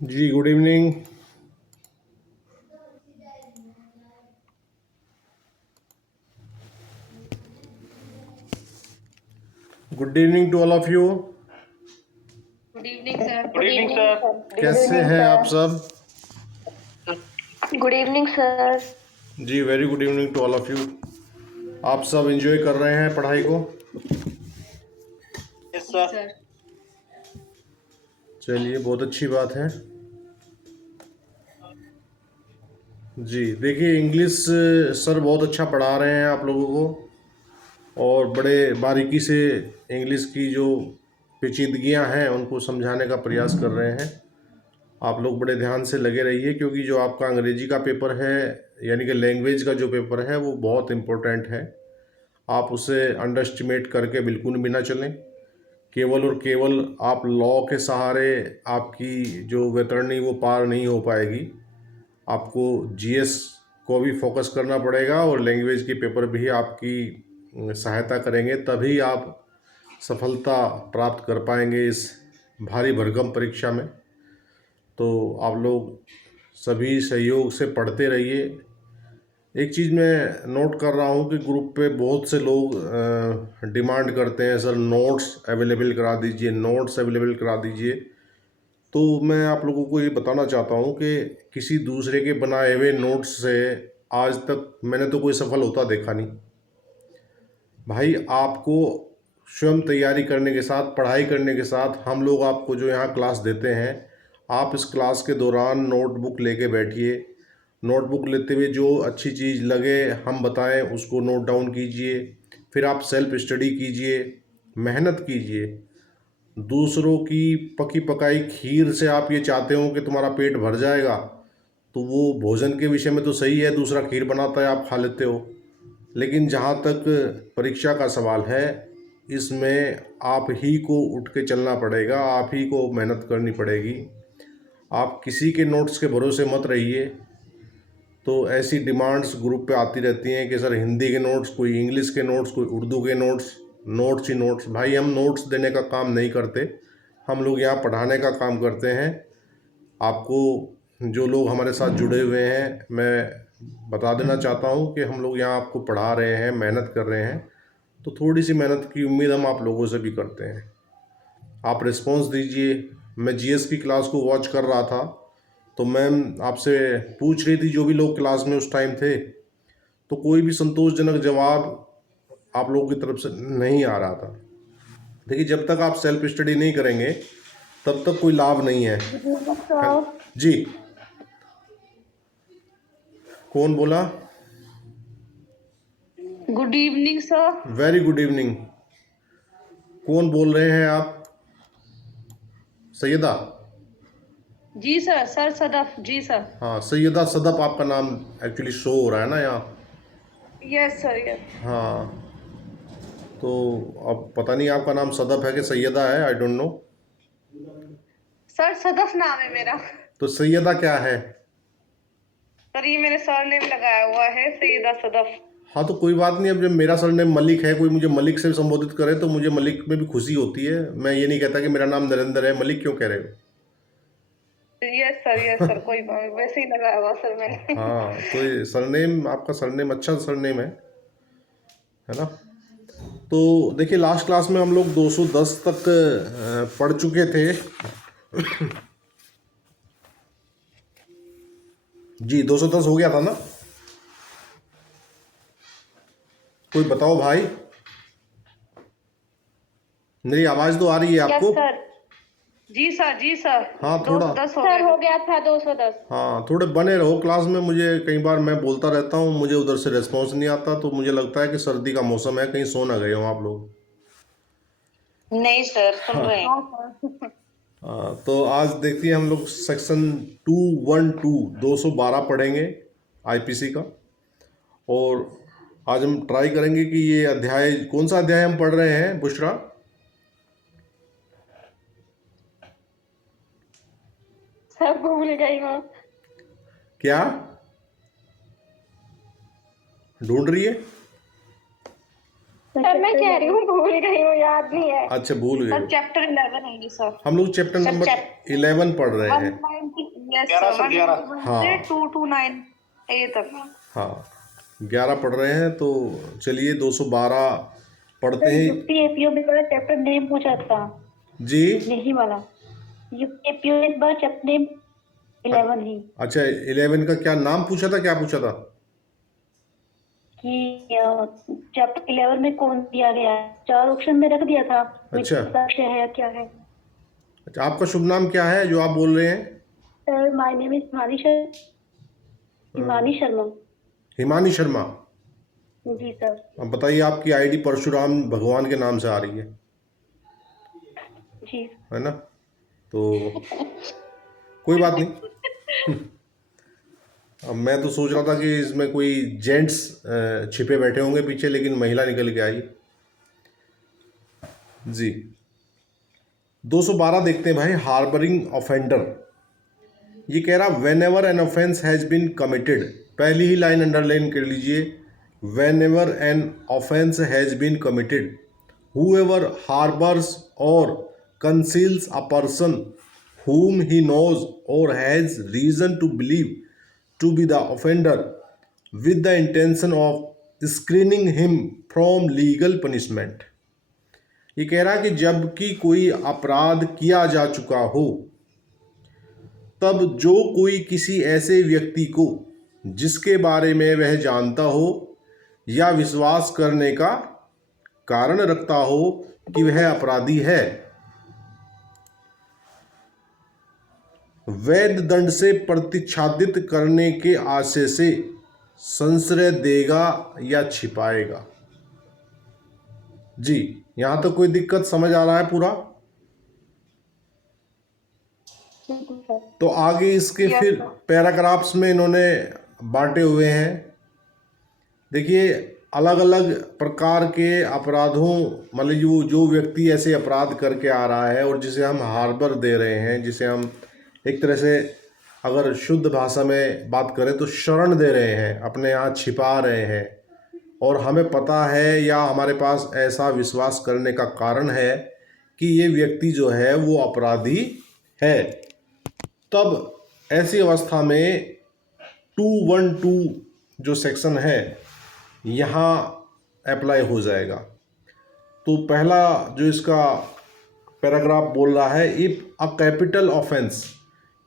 Ji good evening. Good evening to all of you. Good evening sir. Good evening sir. कैसे हैं आप सब? Good evening sir. जी very good evening to all of you. आप सब enjoy कर रहे हैं पढ़ाई को? Yes sir. चलिए बहुत अच्छी बात है। जी देखिए इंग्लिश सर बहुत अच्छा पढ़ा रहे हैं आप लोगों को और बड़े बारीकी से इंग्लिश की जो पेचीदगियां हैं उनको समझाने का प्रयास कर रहे हैं। आप लोग बड़े ध्यान से लगे रहिए क्योंकि जो आपका अंग्रेजी का पेपर है यानी कि लैंग्वेज का जो पेपर है वो बहुत इम्पोर्टेंट है। आप उसे अंडर एस्टिमेट करके बिल्कुल भी ना चलें। केवल और केवल आप लॉ के सहारे आपकी जो वैतरणी वो पार नहीं हो पाएगी। आपको जीएस को भी फोकस करना पड़ेगा और लैंग्वेज के पेपर भी आपकी सहायता करेंगे, तभी आप सफलता प्राप्त कर पाएंगे इस भारी भरकम परीक्षा में। तो आप लोग सभी सहयोग से पढ़ते रहिए। एक चीज़ मैं नोट कर रहा हूँ कि ग्रुप पे बहुत से लोग डिमांड करते हैं, सर नोट्स अवेलेबल करा दीजिए, नोट्स अवेलेबल करा दीजिए। तो मैं आप लोगों को ये बताना चाहता हूँ कि किसी दूसरे के बनाए हुए नोट्स से आज तक मैंने तो कोई सफल होता देखा नहीं। भाई आपको स्वयं तैयारी करने के साथ, पढ़ाई करने के साथ, हम लोग आपको जो यहाँ क्लास देते हैं, आप इस क्लास के दौरान नोटबुक लेके बैठिए। नोटबुक लेते हुए जो अच्छी चीज़ लगे हम बताएं उसको नोट डाउन कीजिए। फिर आप सेल्फ स्टडी कीजिए, मेहनत कीजिए। दूसरों की पकी पकाई खीर से आप ये चाहते हो कि तुम्हारा पेट भर जाएगा, तो वो भोजन के विषय में तो सही है, दूसरा खीर बनाता है आप खा लेते हो। लेकिन जहाँ तक परीक्षा का सवाल है, इसमें आप ही को उठ के चलना पड़ेगा, आप ही को मेहनत करनी पड़ेगी। आप किसी के नोट्स के भरोसे मत रहिए। तो ऐसी डिमांड्स ग्रुप पे आती रहती हैं कि सर हिंदी के नोट्स, कोई इंग्लिश के नोट्स, कोई उर्दू के नोट्स, नोट्स ही नोट्स। भाई हम नोट्स देने का काम नहीं करते, हम लोग यहाँ पढ़ाने का काम करते हैं। आपको जो लोग हमारे साथ जुड़े हुए हैं, मैं बता देना चाहता हूँ कि हम लोग यहाँ आपको पढ़ा रहे हैं, मेहनत कर रहे हैं। तो थोड़ी सी मेहनत की उम्मीद हम आप लोगों से भी करते हैं। आप रिस्पॉन्स दीजिए। मैं जीएस की क्लास को वॉच कर रहा था तो मैम आपसे पूछ रही थी, जो भी लोग क्लास में उस टाइम थे, तो कोई भी संतोषजनक जवाब आप लोगों की तरफ से नहीं आ रहा था। देखिए जब तक आप सेल्फ स्टडी नहीं करेंगे तब तक कोई लाभ नहीं है। जी कौन बोला? Good evening sir. Very good evening. कौन बोल रहे हैं आप? सैयदा? जी सर। सर सदफ जी सर। हाँ सैयदा सदफ आपका नाम एक्चुअली शो हो रहा है ना यहाँ। Yes sir yes. हाँ तो अब पता नहीं आपका नाम सदफ है कि सैयदा है, I don't know. Sir Sadaf नाम है मेरा। तो सैयदा क्या है? सर ये मेरे सर ने भी लगाया हुआ है सैयदा सदफ। हाँ तो कोई बात नहीं, अब जब मेरा सरनेम मलिक है, कोई मुझे मलिक से संबोधित करे तो मुझे मलिक में भी खुशी होती है। मैं ये नहीं कहता कि मेरा नाम नरेंद्र है। मलिक क्यों कह रहे हो? यस सर कोई बात वैसे ही लगाया हुआ सर मैंने। हाँ तो ये सरनेम, आपका सरनेम अच्छा सरनेम है ना? तो देखिए लास्ट क्लास में हम लोग 210 तक पढ़ चुके थे। जी 210 हो गया था ना? कोई बताओ भाई, मेरी आवाज़ तो आ रही है आपको? सर जी सर जी सर। हाँ थोड़ा 210 हो गया था 210। हाँ थोड़े बने रहो क्लास में। मुझे कई बार मैं बोलता रहता हूँ, मुझे उधर से रिस्पॉन्स नहीं आता, तो मुझे लगता है कि सर्दी का मौसम है, कहीं सो ना गए हो आप लोग। नहीं सर सुन रहे हैं। हाँ तो आज देखिए हम लोग सेक्शन 212 212 पढ़ेंगे आईपीसी का। और आज हम ट्राई करेंगे कि ये अध्याय, कौन सा अध्याय हम पढ़ रहे हैं बुशरा? सर भूल गई हूँ। क्या ढूंढ रही है? सर मैं कह रही हूँ भूल गई हूँ यार। याद नहीं है। अच्छा भूल सर गए। चैप्टर 11 है ये सर। हम लोग चैप्टर सर, नंबर 11 पढ़ रहे हैं। 190 यस 11 सर, सर, 11। 191 हाँ। से 229 ए तक। हाँ 11 पढ़ रहे हैं, तो चलिए 212 पढ़ते सर हैं। यूपीएपीओ में बड़ा चैप्टर नेम पूछा था, जी यही वाला यूपीएपीओ एक बार चैप्टर नेम 11 ही, अच्छा 11 का क्या नाम पूछा था, क्या पूछा था? कि चैप्टर 11 में कौन दिया गया है, 4 ऑप्शन में रख दिया था, कोई अच्छा। साक्ष्य है या क्या है। अच्छा आपका शुभ नाम क्या है जो आप बोल रहे हैं? Sir my name is Himani Sharma. Himani Sharma. जी सर। अब बताइए, आपकी आईडी परशुराम भगवान के नाम से आ रही जी है ना? तो कोई बात नहीं। अब मैं तो सोच रहा था कि इसमें कोई जेंट्स छिपे बैठे होंगे पीछे, लेकिन महिला निकल के आई। जी 212 देखते हैं भाई, हार्बरिंग ऑफेंडर। ये कह रहा whenever an offence has been committed, पहली ही लाइन अंडरलाइन कर लीजिए, whenever an offence has been committed whoever harbors or conceals a person whom he knows or has reason to believe to be the offender with the intention of screening him from legal punishment। ये कह रहा है कि जबकि कोई अपराध किया जा चुका हो, तब जो कोई किसी ऐसे व्यक्ति को जिसके बारे में वह जानता हो या विश्वास करने का कारण रखता हो कि वह अपराधी है, वैध दंड से प्रतिच्छादित करने के आशय से संश्रय देगा या छिपाएगा। जी यहां तक कोई दिक्कत समझ आ रहा है पूरा? बिल्कुल सर। तो आगे इसके Yes, फिर sir. पैराग्राफ्स में इन्होंने बांटे हुए हैं। देखिए अलग अलग प्रकार के अपराधों, मतलब जो व्यक्ति ऐसे अपराध करके आ रहा है और जिसे हम हार्बर दे रहे हैं, जिसे हम एक तरह से अगर शुद्ध भाषा में बात करें तो शरण दे रहे हैं, अपने यहाँ छिपा रहे हैं, और हमें पता है या हमारे पास ऐसा विश्वास करने का कारण है कि ये व्यक्ति जो है वो अपराधी है, तब ऐसी अवस्था में 212 जो सेक्शन है यहाँ अप्लाई हो जाएगा। तो पहला जो इसका पैराग्राफ बोल रहा है, if a capital offence.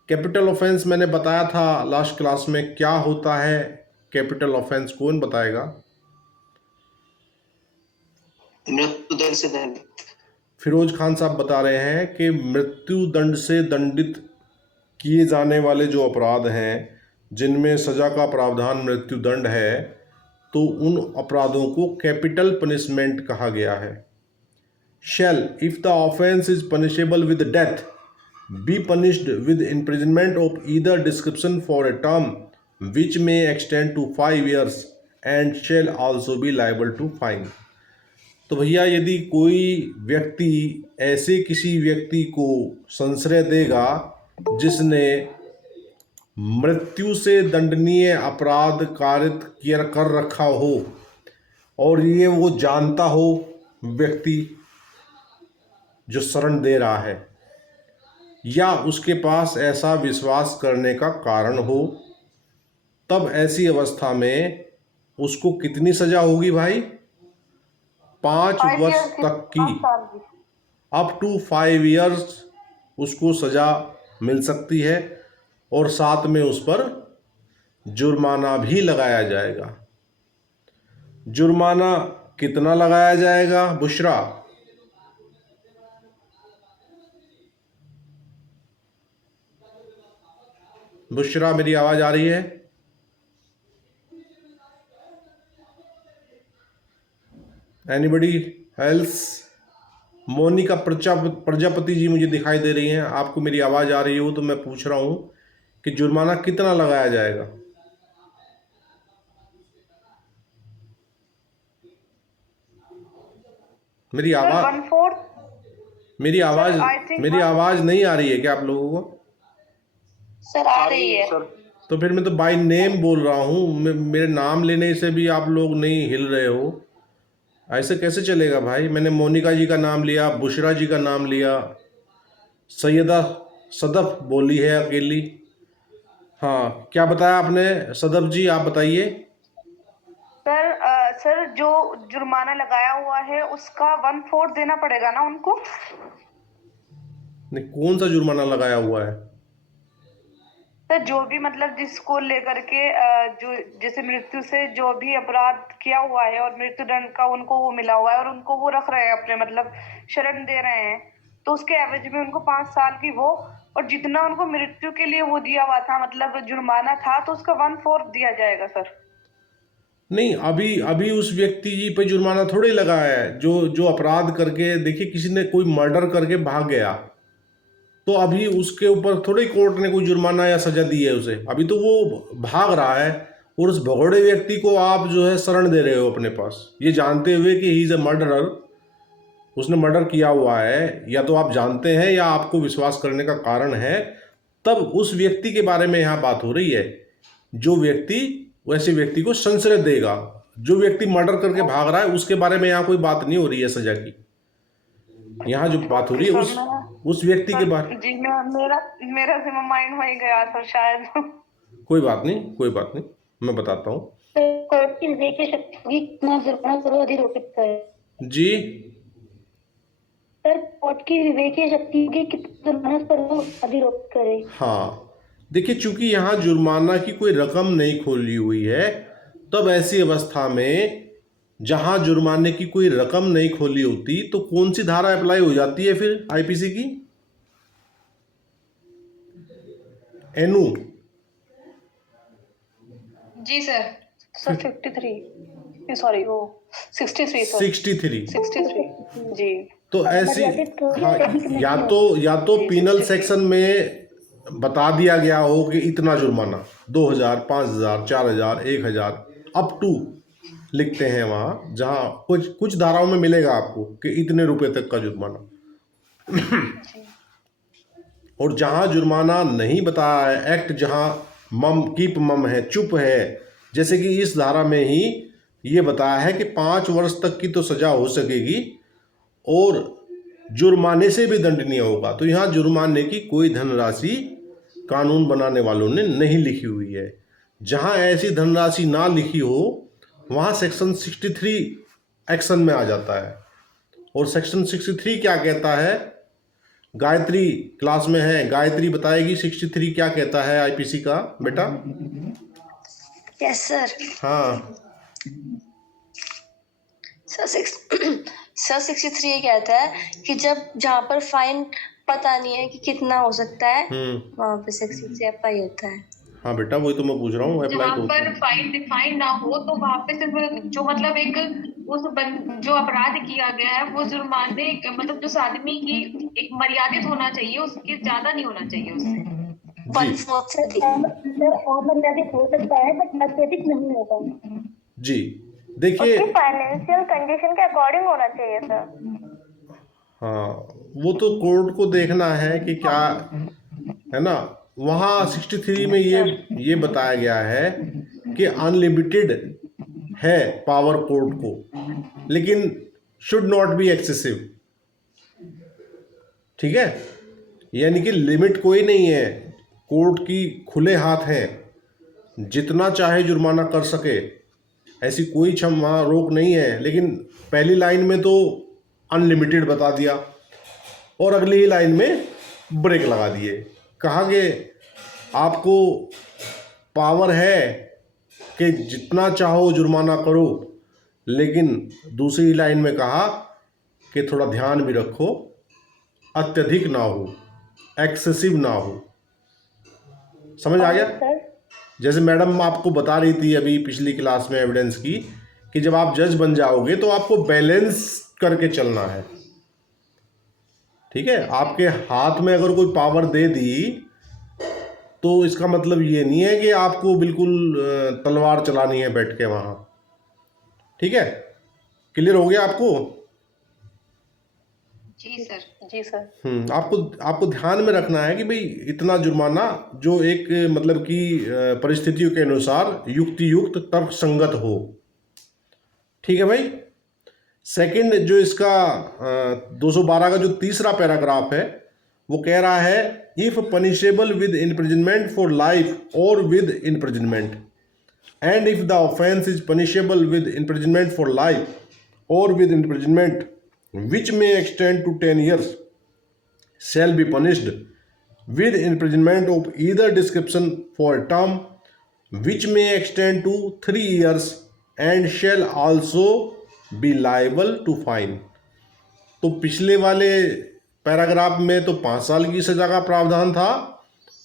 Capital offence मैंने बताया था लास्ट क्लास में, क्या होता है कैपिटल ऑफेंस, कौन बताएगा? मृत्यु दंड से दंडित। फिरोज खान साहब बता रहे हैं कि मृत्यु दंड से दंडित किए जाने वाले जो अपराध हैं जिनमें सज़ा का प्रावधान मृत्यु दंड है, तो उन अपराधों को कैपिटल पनिशमेंट कहा गया है। Shall if the offence is punishable with death be punished with imprisonment of either description for a term which may extend to 5 years and shall also be liable to fine. तो भैया यदि कोई व्यक्ति ऐसे किसी व्यक्ति को संश्रय देगा जिसने मृत्यु से दंडनीय अपराध कारित किया कर रखा हो, और ये वो जानता हो व्यक्ति जो शरण दे रहा है, या उसके पास ऐसा विश्वास करने का कारण हो, तब ऐसी अवस्था में उसको कितनी सजा होगी भाई? 5 वर्ष तक की, अप टू 5 years उसको सजा मिल सकती है, और साथ में उस पर जुर्माना भी लगाया जाएगा। जुर्माना कितना लगाया जाएगा बुशरा? बुशरा मेरी आवाज़ आ रही है? Anybody else? मोनिका प्रजापति जी मुझे दिखाई दे रही हैं, आपको मेरी आवाज़ आ रही हो तो मैं पूछ रहा हूँ कि जुर्माना कितना लगाया जाएगा? मेरी आवाज़ मेरी आवाज़ नहीं आ रही है क्या आप लोगों को? सर आ रही है। तो फिर मैं तो बाय नेम बोल रहा हूँ, मेरे नाम लेने से भी आप लोग नहीं हिल रहे हो। ऐसे कैसे चलेगा भाई? मैंने मोनिका जी का नाम लिया, बुशरा जी का नाम लिया, सैयदा सदफ बोली है अकेली। हाँ, क्या बताया आपने सदफ जी, आप बताइए। सर जो जुर्माना लगाया हुआ है उसका 1/4 देना पड़ेगा ना उनको? नहीं, कौन सा जुर्माना लगाया हुआ है? सर जो भी मतलब जिसको लेकर के जो जैसे मृत्यु से जो भी अपराध किया हुआ है और मृत्युदंड का उनको वो मिला हुआ है और उनको वो रख रहे हैं अपने मतलब शरण दे रहे हैं, तो उसके एवज में उनको 5 साल की वो, और जितना उनको मृत्यु के लिए वो दिया हुआ था मतलब जुर्माना था, तो उसका 1/4 दिया जाएगा सर। नहीं, अभी अभी उस व्यक्ति जी पे जुर्माना थोड़ी लगाया है। जो जो अपराध करके, देखिए किसी ने कोई मर्डर करके भाग गया तो अभी उसके ऊपर थोड़ी कोर्ट ने कोई जुर्माना या सजा दी है उसे। अभी तो वो भाग रहा है और उस भगोड़े व्यक्ति को आप जो है शरण दे रहे हो अपने पास, ये जानते हुए कि ही इज़ अ मर्डरर, उसने मर्डर किया हुआ है, या तो आप जानते हैं या आपको विश्वास करने का कारण है, तब उस व्यक्ति के बारे में यहाँ बात हो रही है। जो व्यक्ति वैसे व्यक्ति को संशय देगा, जो व्यक्ति मर्डर करके भाग रहा है उसके बारे में यहाँ कोई बात नहीं हो रही है सजा की। यहाँ जो बात हो रही है उस व्यक्ति के बारे। जी मेरा मेरा सिर्फ माइंड हो ही गया सर शायद। कोई बात नहीं, कोई बात नहीं, मैं बताता हूँ। तो कोर्ट की विवेकीय शक्ति होगी कितना जुर्माना करो अधिरोपित करे। जी सर कोर्ट की विवेकीय शक्ति होगी कितना जुर्माना करो अधिरोपित करे। हाँ, देखिए चूंकि यहाँ जुर्माना की कोई रकम नहीं खोली हुई है, तब ऐसी अवस्था में जहाँ जुर्माने की कोई रकम नहीं खोली होती तो कौन सी धारा अप्लाई हो जाती है फिर आईपीसी की? एनू। जी सर 53 सॉरी वो 63 सर 63 जी। तो ऐसी, हाँ, या तो पीनल सेक्शन में बता दिया गया हो कि इतना जुर्माना 2000, 5000, 4000, 1000 अप टू लिखते हैं वहाँ, जहाँ कुछ धाराओं में मिलेगा आपको कि इतने रुपए तक का जुर्माना। और जहाँ जुर्माना नहीं बताया है, एक्ट जहाँ मम कीप मम है, चुप है, जैसे कि इस धारा में ही ये बताया है कि 5 वर्ष तक की तो सजा हो सकेगी और जुर्माने से भी दंडनीय होगा। तो यहाँ जुर्माने की कोई धनराशि कानून बनाने वालों ने नहीं लिखी हुई है। जहाँ ऐसी धनराशि ना लिखी हो वहाँ सेक्शन 63 एक्शन में आ जाता है। और सेक्शन 63 क्या कहता है? गायत्री क्लास में है, गायत्री बताएगी 63 क्या कहता है आईपीसी का बेटा। Yes sir. हाँ सर 63 ये कहता है कि जब जहाँ पर फाइन पता नहीं है कि कितना हो सकता है वहाँ पे 63 अप्लाई होता है। हाँ बेटा, वही तो मैं पूछ रहा हूँ, अप्लाई जहाँ तो पर फाइन डिफाइन ना हो तो वहाँ पे सिर्फ जो मतलब एक जो अपराध किया गया है वो जुर्माने मतलब उस आदमी की एक मर्यादित होना चाहिए, उसके ज्यादा नहीं होना चाहिए उससे। 1/4 से अधिक। अमर्यादित हो सकता है बट अत्यधिक नहीं होगा। जी देखिए, फाइनेंशियल कंडीशन के अकॉर्डिंग होना चाहिए सर। हाँ वो तो कोर्ट को देखना है कि क्या है ना। वहाँ 63 में ये बताया गया है कि अनलिमिटेड है पावर कोर्ट को, लेकिन शुड नॉट बी एक्सेसिव। ठीक है, यानी कि लिमिट कोई नहीं है, कोर्ट की खुले हाथ हैं, जितना चाहे जुर्माना कर सके, ऐसी कोई वहाँ रोक नहीं है। लेकिन पहली लाइन में तो अनलिमिटेड बता दिया और अगली ही लाइन में ब्रेक लगा दिए, कहा कि आपको पावर है कि जितना चाहो जुर्माना करो, लेकिन दूसरी लाइन में कहा कि थोड़ा ध्यान भी रखो, अत्यधिक ना हो, एक्सेसिव ना हो। समझ आ गया? जैसे मैडम आपको बता रही थी अभी पिछली क्लास में एविडेंस की, कि जब आप जज बन जाओगे तो आपको बैलेंस करके चलना है। ठीक है, आपके हाथ में अगर कोई पावर दे दी तो इसका मतलब ये नहीं है कि आपको बिल्कुल तलवार चलानी है बैठ के वहाँ। ठीक है, क्लियर हो गया आपको? जी सर जी सर। आपको ध्यान में रखना है कि भाई इतना जुर्माना जो एक मतलब कि परिस्थितियों के अनुसार युक्ति युक्त तर्क संगत हो। ठीक है भाई, सेकंड जो इसका 212 का जो तीसरा पैराग्राफ है वो कह रहा है if punishable with imprisonment for life or with imprisonment, and if the offence is punishable with imprisonment for life or with imprisonment which may extend to 10 years shall be punished with imprisonment of either description for a term which may extend to 3 years and shall also be liable to fine। तो पिछले वाले paragraph में तो 5 साल की सजा का प्रावधान था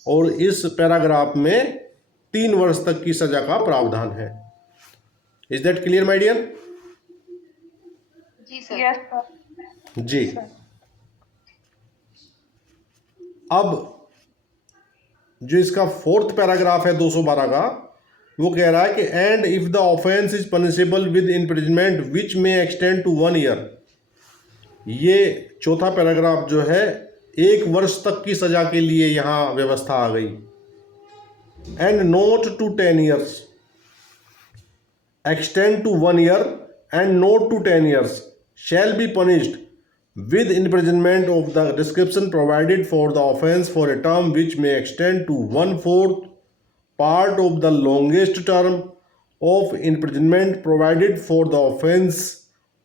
और इस पैराग्राफ में 3 वर्ष तक की सजा का प्रावधान है। Is that clear my dear? जी सर। Yes sir. जी। अब जो इसका 4th पैराग्राफ है 212 का वो कह रहा है कि and if the offence is punishable with imprisonment which may extend to 1 year। ये 4था पैराग्राफ जो है 1 वर्ष तक की सजा के लिए यहाँ व्यवस्था आ गई। And not to 10 years, extend to 1 year and not to 10 years shall be punished with imprisonment of the description provided for the offense for a term which may extend to 1/4 part of the longest term of imprisonment provided for the offense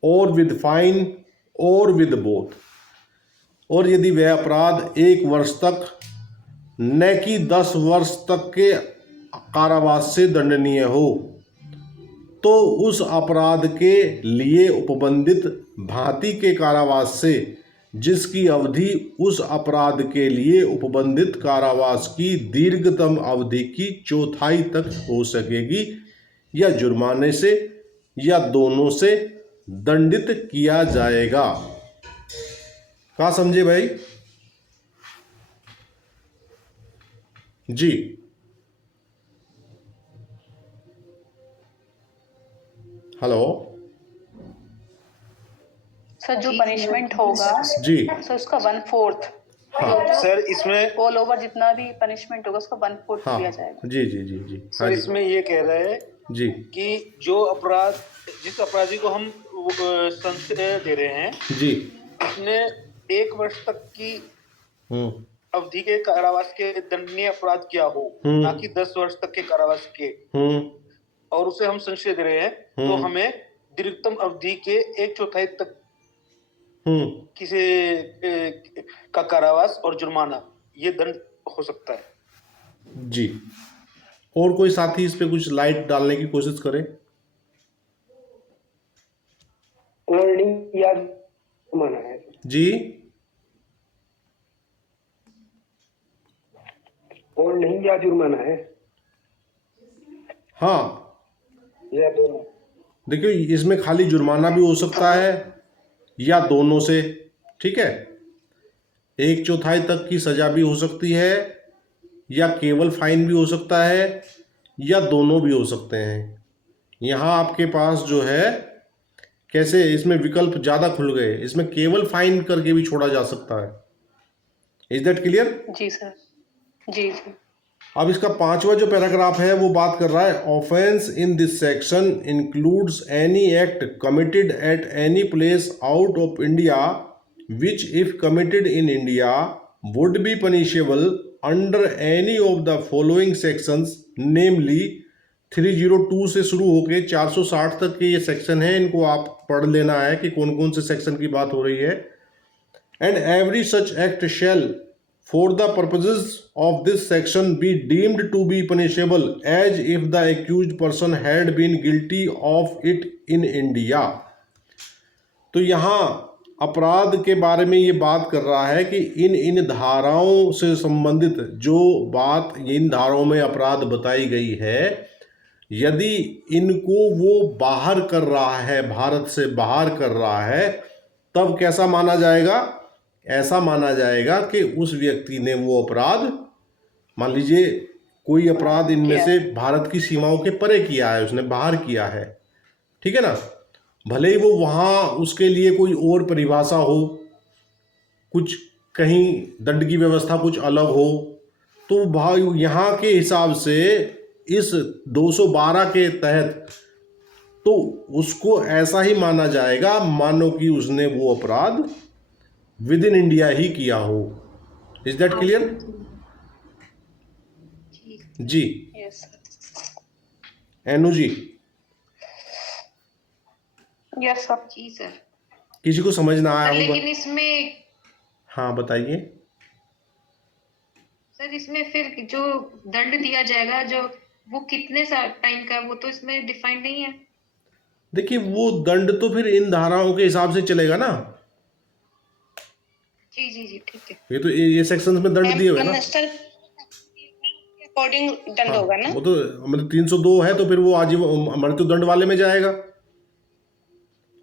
or with fine or with both। और यदि वह अपराध 1 वर्ष तक न कि 10 वर्ष तक के कारावास से दंडनीय हो तो उस अपराध के लिए उपबंधित भांति के कारावास से जिसकी अवधि उस अपराध के लिए उपबंधित कारावास की दीर्घतम अवधि की 1/4 तक हो सकेगी या जुर्माने से या दोनों से दंडित किया जाएगा। क्या समझे भाई? जी हेलो सर जो पनिशमेंट होगा जी सर उसका 1/4 हाँ सर इसमें ऑल ओवर जितना भी पनिशमेंट होगा उसका 1/4 हाँ दिया जाएगा। जी जी जी जी हाँ सर जी इसमें ये कह रहे हैं जी कि जो अपराध जिस अपराधी को हम संशय दे रहे हैं जी उसने 1 वर्ष तक की हम्म अवधि के कारावास के दंडनीय अपराध किया हो, ना कि 10 वर्ष तक के कारावास के, और उसे हम संशय दे रहे हैं तो हमें दीर्घतम अवधि के 1/4 तक किसी का कारावास और जुर्माना ये दंड हो सकता है। जी। और कोई साथी इस पे कुछ लाइट डालने की कोशिश करे? और नहीं याद माना है जी और नहीं या जुर्माना है हाँ या दोनों। देखियो इसमें खाली जुर्माना भी हो सकता है या दोनों से, ठीक है। 1/4 तक की सजा भी हो सकती है या केवल फाइन भी हो सकता है या दोनों भी हो सकते हैं। यहाँ आपके पास जो है कैसे इसमें विकल्प ज़्यादा खुल गए, इसमें केवल फाइन करके भी छोड़ा जा सकता है। Is that clear? जी सर। जी जी। अब इसका 5वां जो पैराग्राफ है वो बात कर रहा है offence in this section includes any act committed at any place out of India which if committed in India would be punishable under any of the following sections, namely 302 से शुरू होके 460 तक के ये सेक्शन है। इनको आप पढ़ लेना है कि कौन कौन से सेक्शन की बात हो रही है। And every such act shell for the purposes of this section be deemed to be punishable as if the accused person had been guilty of it in India। तो यहाँ अपराध के बारे में ये बात कर रहा है कि इन धाराओं से संबंधित जो बात इन धाराओं में अपराध बताई गई है, यदि इनको वो बाहर कर रहा है, भारत से बाहर कर रहा है, तब कैसा माना जाएगा? ऐसा माना जाएगा कि उस व्यक्ति ने वो अपराध, मान लीजिए कोई अपराध इनमें से भारत की सीमाओं के परे किया है, उसने बाहर किया है, ठीक है ना। भले ही वो वहाँ उसके लिए कोई और परिभाषा हो, कुछ कहीं दंड की व्यवस्था कुछ अलग हो, तो भाई यहाँ के हिसाब से इस 212 के तहत तो उसको ऐसा ही माना जाएगा मानो कि उसने वो अपराध विद इन इंडिया ही किया हो। Is that clear? जी यस एनु जी, यस सर। जी सर। किसी को समझ ना आया सर होगा? लेकिन इसमें हाँ बताइए। सर इसमें फिर जो दंड दिया जाएगा जो वो कितने टाइम का है, वो तो इसमें डिफाइंड नहीं है। देखिए वो दंड तो फिर इन धाराओं के हिसाब से चलेगा ना। जी जी जी ठीक है। ये तो ये सेक्शन में दंड दिए हुए हैं ना। अकॉर्डिंग दंड होगा ना। वो तो मतलब 302 है तो फिर वो आजीवन मृत्यु दंड वाले में जाएगा।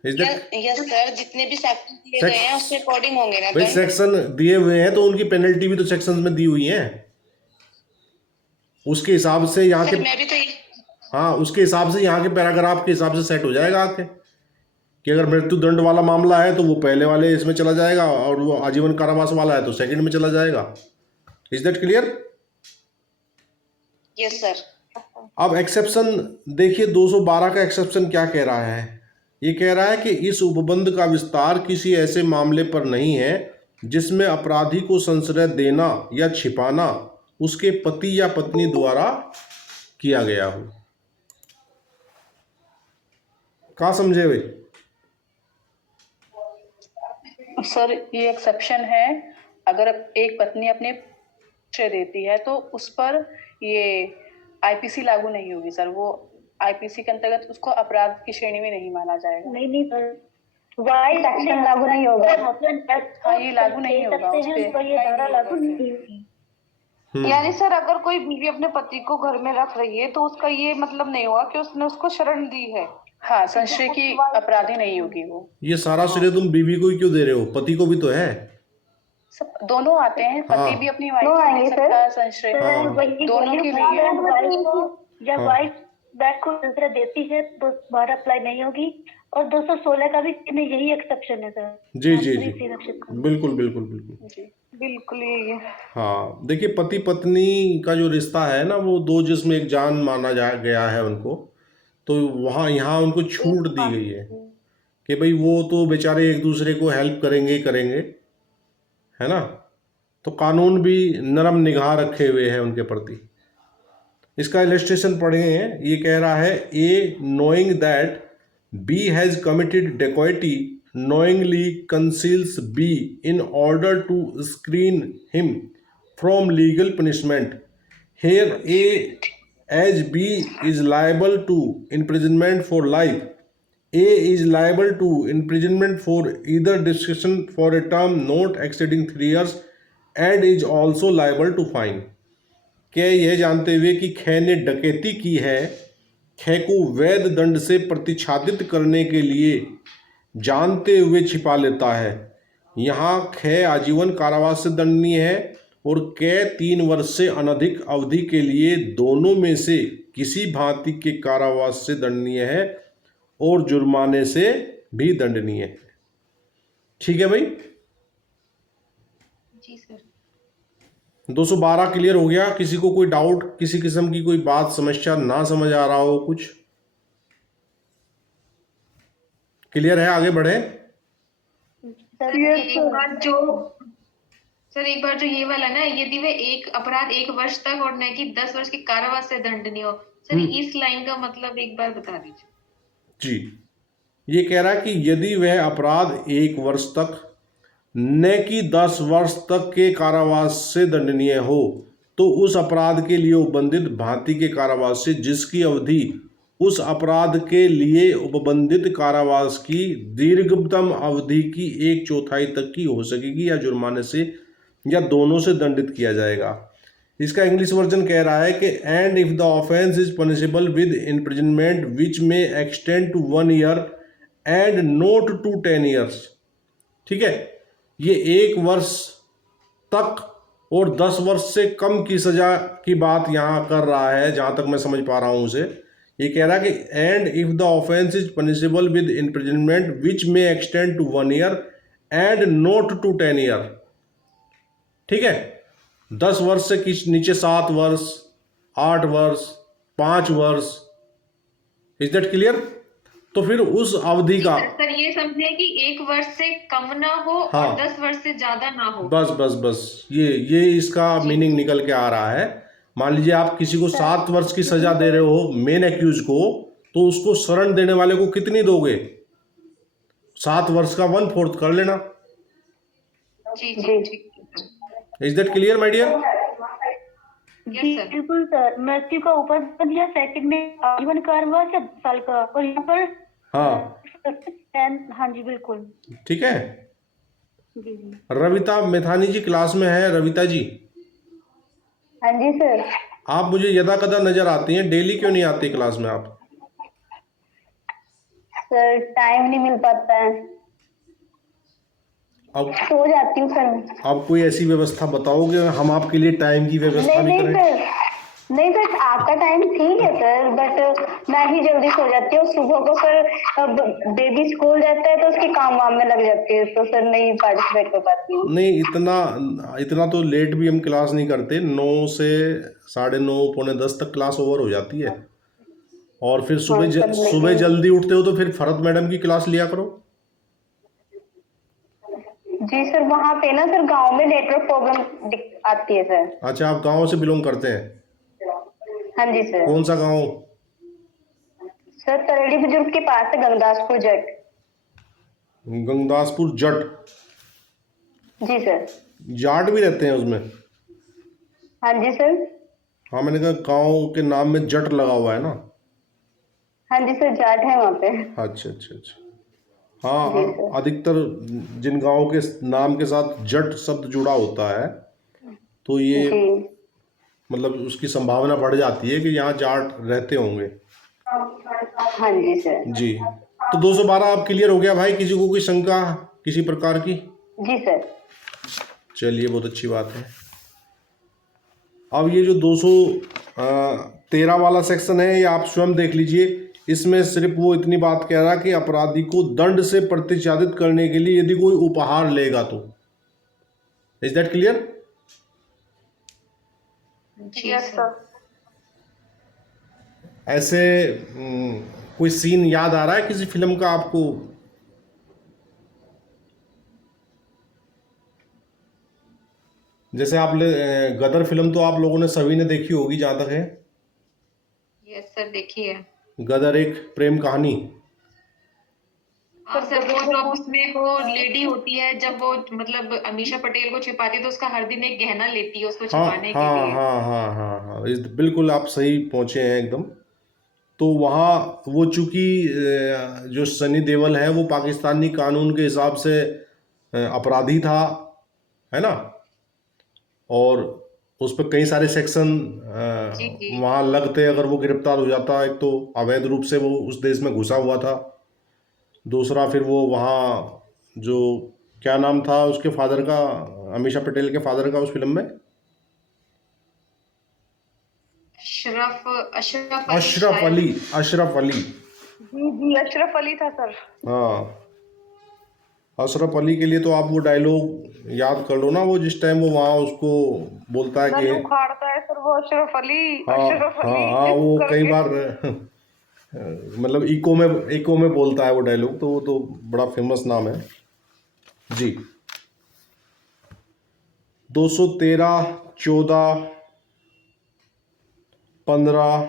Is that? यस सर, जितने भी सेक्शन दिए गए हैं उसके अकॉर्डिंग होंगे ना भाई दंड। सेक्शन दिए हुए हैं तो उनकी पेनल्टी भी तो सेक्शन में दी हुई है, उसके हिसाब से यहाँ के। सर मैं भी तो हाँ उसके हिसाब से यहाँ के पैराग्राफ के हिसाब से सेट हो जाएगा आके कि अगर मृत्यु दंड वाला मामला है तो वो पहले वाले इसमें चला जाएगा और वो आजीवन कारावास वाला है तो सेकंड में चला जाएगा। Is that clear? Yes sir. अब एक्सेप्शन देखिए 212 का एक्सेप्शन क्या कह रहा है। ये कह रहा है कि इस उपबंध का विस्तार किसी ऐसे मामले पर नहीं है जिसमें अपराधी को संश्रय देना या छिपाना उसके पति या पत्नी द्वारा किया गया हो। कहाँ समझे भाई? सर ये एक्सेप्शन है, अगर एक पत्नी अपने श्रेय देती है तो उस पर ये आईपीसी लागू नहीं होगी सर। वो आईपीसी के अंतर्गत उसको अपराध की श्रेणी में नहीं माना जाएगा। नहीं सर, वाई सेक्शन लागू नहीं होगा। हाँ ये लागू नहीं होगा उस पे। ये धारा लागू नहीं होगी। यानी सर अगर कोई बीवी अपने पति को घर में रख रही है तो उसका ये मतलब नहीं हुआ कि उसने उसको शरण दी है। हाँ संशय की अपराधी नहीं होगी वो। ये सारा श्रेय तुम बीवी को ही क्यों दे रहे हो? पति को भी तो है। सब दोनों आते हैं, पति हाँ। भी अपनी वाइफ को ले सकता है संशय। दोनों के लिए। जब वाइफ बैक को संश्रय देती है तो 12 अप्लाई नहीं होगी। और 216 का भी यही एक्सेप्शन है सर। जी जी जी बिल्कुल बिल्कुल बिल्कुल बिल्कुल यही है। हाँ देखिए पति पत्नी का जो रिश्ता है ना वो दो जिस्म एक जान माना गया है उनको, तो वहाँ यहाँ उनको छूट दी गई है कि भाई वो तो बेचारे एक दूसरे को हेल्प करेंगे, है ना। तो कानून भी नरम निगाह रखे हुए है उनके प्रति। इसका इलस्ट्रेशन पढ़े हैं। ये कह रहा है A knowing that B has committed dacoity knowingly conceals B in order to screen him from legal punishment. Here A as B is liable to imprisonment for life. A is liable to imprisonment for either discretion for a term not exceeding 3 years and is also liable to fine. क्या यह जानते हुए कि खे ने डकैती की है, खे को वैध दंड से प्रतिच्छादित करने के लिए जानते हुए छिपा लेता है, यहाँ खे आजीवन कारावास से दंडनीय है और कै 3 वर्ष से अनधिक अवधि के लिए दोनों में से किसी भांति के कारावास से दंडनीय है और जुर्माने से भी दंडनीय है। ठीक है भाई? जी सर। 212 क्लियर हो गया? किसी को कोई डाउट, किसी किस्म की कोई बात समस्या ना समझ आ रहा हो कुछ? क्लियर है? आगे बढ़े। एक बार जो ये वाला ना, यदि वे एक अपराध 1 वर्ष तक और न कि 10 वर्ष के कारावास से दंडनीय हो, सर इस लाइन का मतलब एक बार बता दीजिए। जी ये कह रहा है कि यदि वह अपराध 1 वर्ष तक न कि 10 वर्ष तक के कारावास से दंडनीय हो तो उस अपराध के लिए उपबंधित भांति के कारावास से जिसकी अवधि उस अपराध के लिए उपबंधित कारावास की दीर्घतम अवधि की 1/4 तक की हो सकेगी या जुर्माने से या दोनों से दंडित किया जाएगा। इसका इंग्लिश वर्जन कह रहा है कि and if the offence is punishable with imprisonment which may extend to 1 year and not to 10 years. ठीक है, ये 1 वर्ष तक और 10 वर्ष से कम की सजा की बात यहाँ कर रहा है, जहाँ तक मैं समझ पा रहा हूँ उसे। ये कह रहा है कि and if the offence is punishable with imprisonment which may extend to 1 year and not to 10 year. ठीक है, 10 वर्ष से नीचे 7 वर्ष, 8 वर्ष, 5 वर्ष। Is that clear? तो फिर उस अवधि का, सर ये समझे कि 1 वर्ष से कम ना हो हाँ, और 10 वर्ष से ज्यादा ना हो। बस बस बस ये इसका मीनिंग निकल के आ रहा है। मान लीजिए आप किसी को 7 वर्ष की सजा दे रहे हो मेन एक्यूज को, तो उसको शरण देने वाले को कितनी दोगे? 7 वर्ष का 1/4 कर लेना। जी जी ठीक। Is that clear my dear? जी बिल्कुल सर। मृत्यु का ऊपर दिया सेकंड में आजीवन कारावास या 10 साल का, और यहाँ पर हाँ हाँ जी बिल्कुल ठीक है। जी जी। रविता मेथानी जी क्लास में है। रविता जी, हाँ जी सर। आप मुझे यदा कदा नजर आती हैं, डेली क्यों नहीं आती क्लास में आप? सर टाइम नहीं मिल पाता है, अब सो जाती हूँ सर। आप कोई ऐसी व्यवस्था बताओगे, हम आपके लिए टाइम की व्यवस्था भी करें? नहीं सर, आपका टाइम ठीक है सर, बट मैं ही जल्दी सो जाती हूँ। सुबह को सर बेबी स्कूल जाता है तो उसके काम वाम में लग जाती है, तो सर नहीं पार्टिसिपेट कर पाती हूँ। नहीं, इतना तो लेट भी हम क्लास नहीं करते। 9 से 9:30 पौने 10 तक क्लास ओवर हो जाती है। और फिर सुबह जल्दी उठते हो तो फिर फरत मैडम की क्लास लिया करो। जी सर, वहाँ पे ना सर गांव में नेटवर्क प्रॉब्लम आती है सर। अच्छा, आप गांव से बिलोंग करते हैं? हाँ जी सर। कौन सा गांव? सर तरड़ी बुजुर्ग के पास है, गंगदासपुर जट। गंगदासपुर जट? जी सर। जाट भी रहते हैं उसमें? हाँ जी सर। हाँ, मैंने कहा गांव के नाम में जट लगा हुआ है ना। हाँ जी सर, जाट है वहाँ पे। अच्छा अच्छा अच्छा। हाँ, अधिकतर जिन गांवों के नाम के साथ जट शब्द जुड़ा होता है तो ये मतलब उसकी संभावना बढ़ जाती है कि यहाँ जाट रहते होंगे। हाँ जी सर। जी, तो 212 आप क्लियर हो गया भाई? किसी को कोई शंका किसी प्रकार की? जी सर। चलिए, बहुत अच्छी बात है। अब ये जो 213 वाला सेक्शन है, ये आप स्वयं देख लीजिए। इसमें सिर्फ वो इतनी बात कह रहा है कि अपराधी को दंड से प्रतिच्छादित करने के लिए यदि कोई उपहार लेगा तो। Is that clear? Yes sir. ऐसे कोई सीन याद आ रहा है किसी फिल्म का आपको? जैसे आप गदर फिल्म तो आप लोगों ने सभी ने देखी होगी जहां तक है। यस सर, देखिए। गदर एक प्रेम कहानी। हाँ सर, वो जो उसमें वो लेडी होती है, जब वो मतलब अमीषा पटेल को छिपाती है तो उसका हर दिन एक गहना लेती है उसको छिपाने के लिए। हाँ, बिल्कुल आप सही पहुंचे हैं एकदम। तो वहाँ वो चूंकि जो सनी देओल है वो पाकिस्तानी कानून के हिसाब से अपराधी था, है ना, और उस पर कई सारे सेक्शन वहाँ लगते। अगर वो गिरफ्तार हो जाता, एक तो अवैध रूप से वो उस देश में घुसा हुआ था, दूसरा फिर वो वहाँ जो क्या नाम था उसके फादर का, अमीषा पटेल के फादर का उस फिल्म में? अशरफ अली। जी जी, अशरफ अली था सर। हाँ, अशरफ अली के लिए तो आप वो डायलॉग याद कर लो ना, वो जिस टाइम वो वहाँ उसको बोलता है कि उखाड़ता है सर वो अशरफ अली। हाँ, वो कई बार मतलब इको में बोलता है वो डायलॉग, तो वो तो बड़ा फेमस नाम है जी। 213, 14, 15,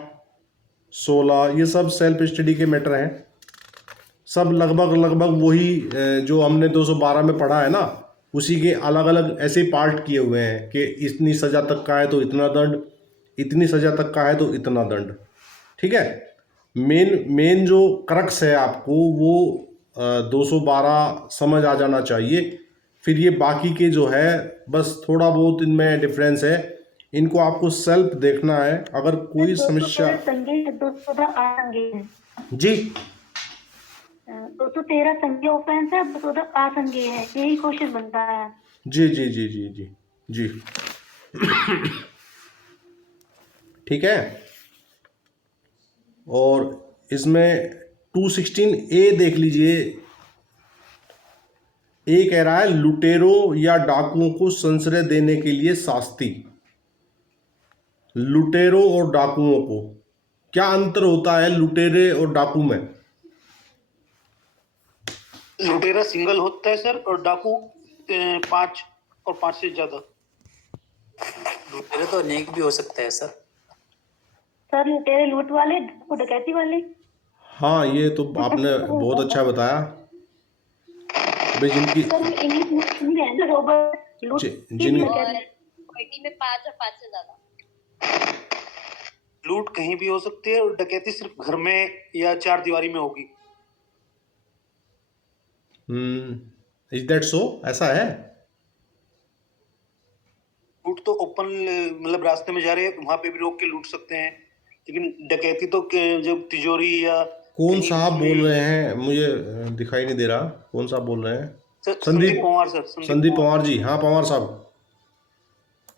16 ये सब सेल्फ स्टडी के मैटर हैं। सब लगभग वही जो हमने 212 में पढ़ा है ना, उसी के अलग अलग ऐसे पार्ट किए हुए हैं कि इतनी सज़ा तक का है तो इतना दंड, इतनी सज़ा तक का है तो इतना दंड। ठीक है, मेन जो क्रक्स है आपको वो 212 समझ आ जाना चाहिए। फिर ये बाकी के जो है बस थोड़ा बहुत इनमें डिफरेंस है, इनको आपको सेल्फ देखना है। अगर कोई समस्या जी 213 संज्ञेय ऑफेंस है, 214 असंज्ञेय है, यही क्वेश्चन बनता है। जी जी जी जी जी जी ठीक है। और इसमें 216A देख लीजिए। ए कह रहा है लुटेरों या डाकुओं को संश्रय देने के लिए शास्ति। लुटेरों और डाकुओं को क्या अंतर होता है लुटेरे और डाकू में? लुटेरा सिंगल होता है सर, और डाकू 5 और 5 से ज्यादा। लुटेरे तो अनेक भी हो सकते हैं सर। सर लुटेरे लूट वाले, डाकू डकैती वाले। हाँ, ये तो आपने बहुत अच्छा बताया भाई। जिनकी सर इंग्लिश में है ना रॉबर्ट लूट जिन डकैती में 5 और 5 से ज्यादा। लूट कहीं भी हो सकती है और डकैती सिर्फ घर में या 4 दीवारी में होगी। Is that so? ऐसा है? लूट तो ओपन, मतलब रास्ते में जा रहे हैं वहां पे भी रोक के लूट सकते हैं, लेकिन डकैती तो जब तिजोरी या कौन साहब बोल रहे हैं? मुझे दिखाई नहीं दे रहा। कौन साहब बोल रहे हैं? संदीप पवार सर। संदीप पवार जी। हाँ, पवार साहब।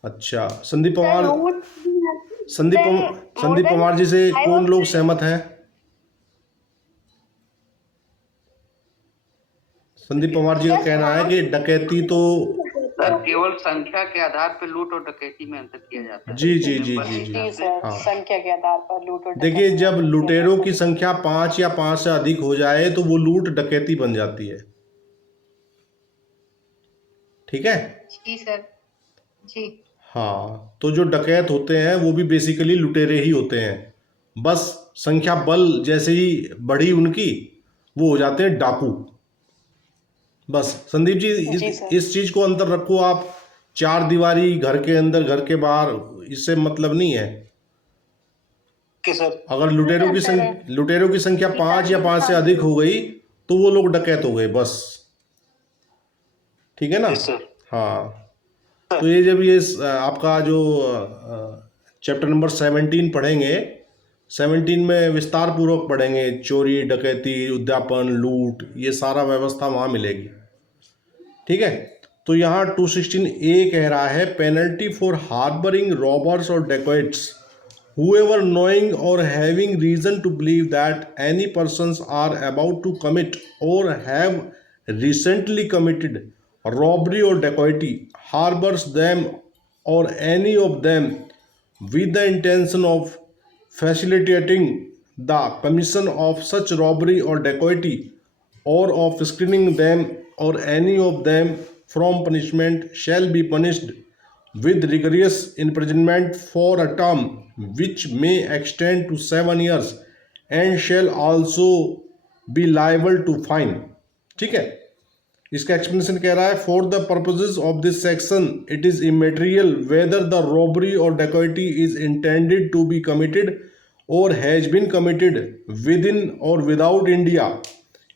अच्छा, संदीप पवार। संदीप पवार जी से कौन लोग सहमत हैं? संदीप पवार जी का कहना है कि डकैती तो सर केवल संख्या के आधार पर लूट और डकैती में अंतर किया जाता है। जी जी जी जी जी। सर संख्या के आधार पर लूट और देखिए, जब लुटेरों की संख्या 5 या 5 से अधिक हो जाए तो वो लूट डकैती बन जाती है। ठीक है जी सर जी। हाँ, तो जो डकैत होते हैं वो भी बेसिकली लुटेरे ही होते हैं, बस संख्या बल जैसे ही बढ़ी उनकी वो हो जाते हैं डाकू। बस संदीप जी, इस चीज को अंतर रखो आप। 4 दीवारी, घर के अंदर, घर के बाहर, इससे मतलब नहीं है कि सर अगर लुटेरों की संख्या 5 या 5 से अधिक हो गई तो वो लोग डकैत हो गए, बस। ठीक है ना? हाँ, तो ये जब ये आपका जो चैप्टर नंबर 17 पढ़ेंगे, 17 में विस्तार पूर्वक पढ़ेंगे। चोरी, डकैती, उद्यापन, लूट, ये सारा व्यवस्था वहाँ मिलेगी। ठीक है? तो यहाँ 216A कह रहा है, पेनल्टी फॉर हार्बरिंग रॉबर्स और dacoits whoever knowing or having reason to believe that any persons are about to commit or have recently committed robbery or dacoity harbors them or any of them with the intention of facilitating the commission of such robbery or dacoity or of screening them or any of them from punishment shall be punished with rigorous imprisonment for a term which may extend to 7 years and shall also be liable to fine। ठीक है? इसका explanation कह रहा है, for the purposes of this section it is immaterial whether the robbery or dacoity is intended to be committed or has been committed within or without India.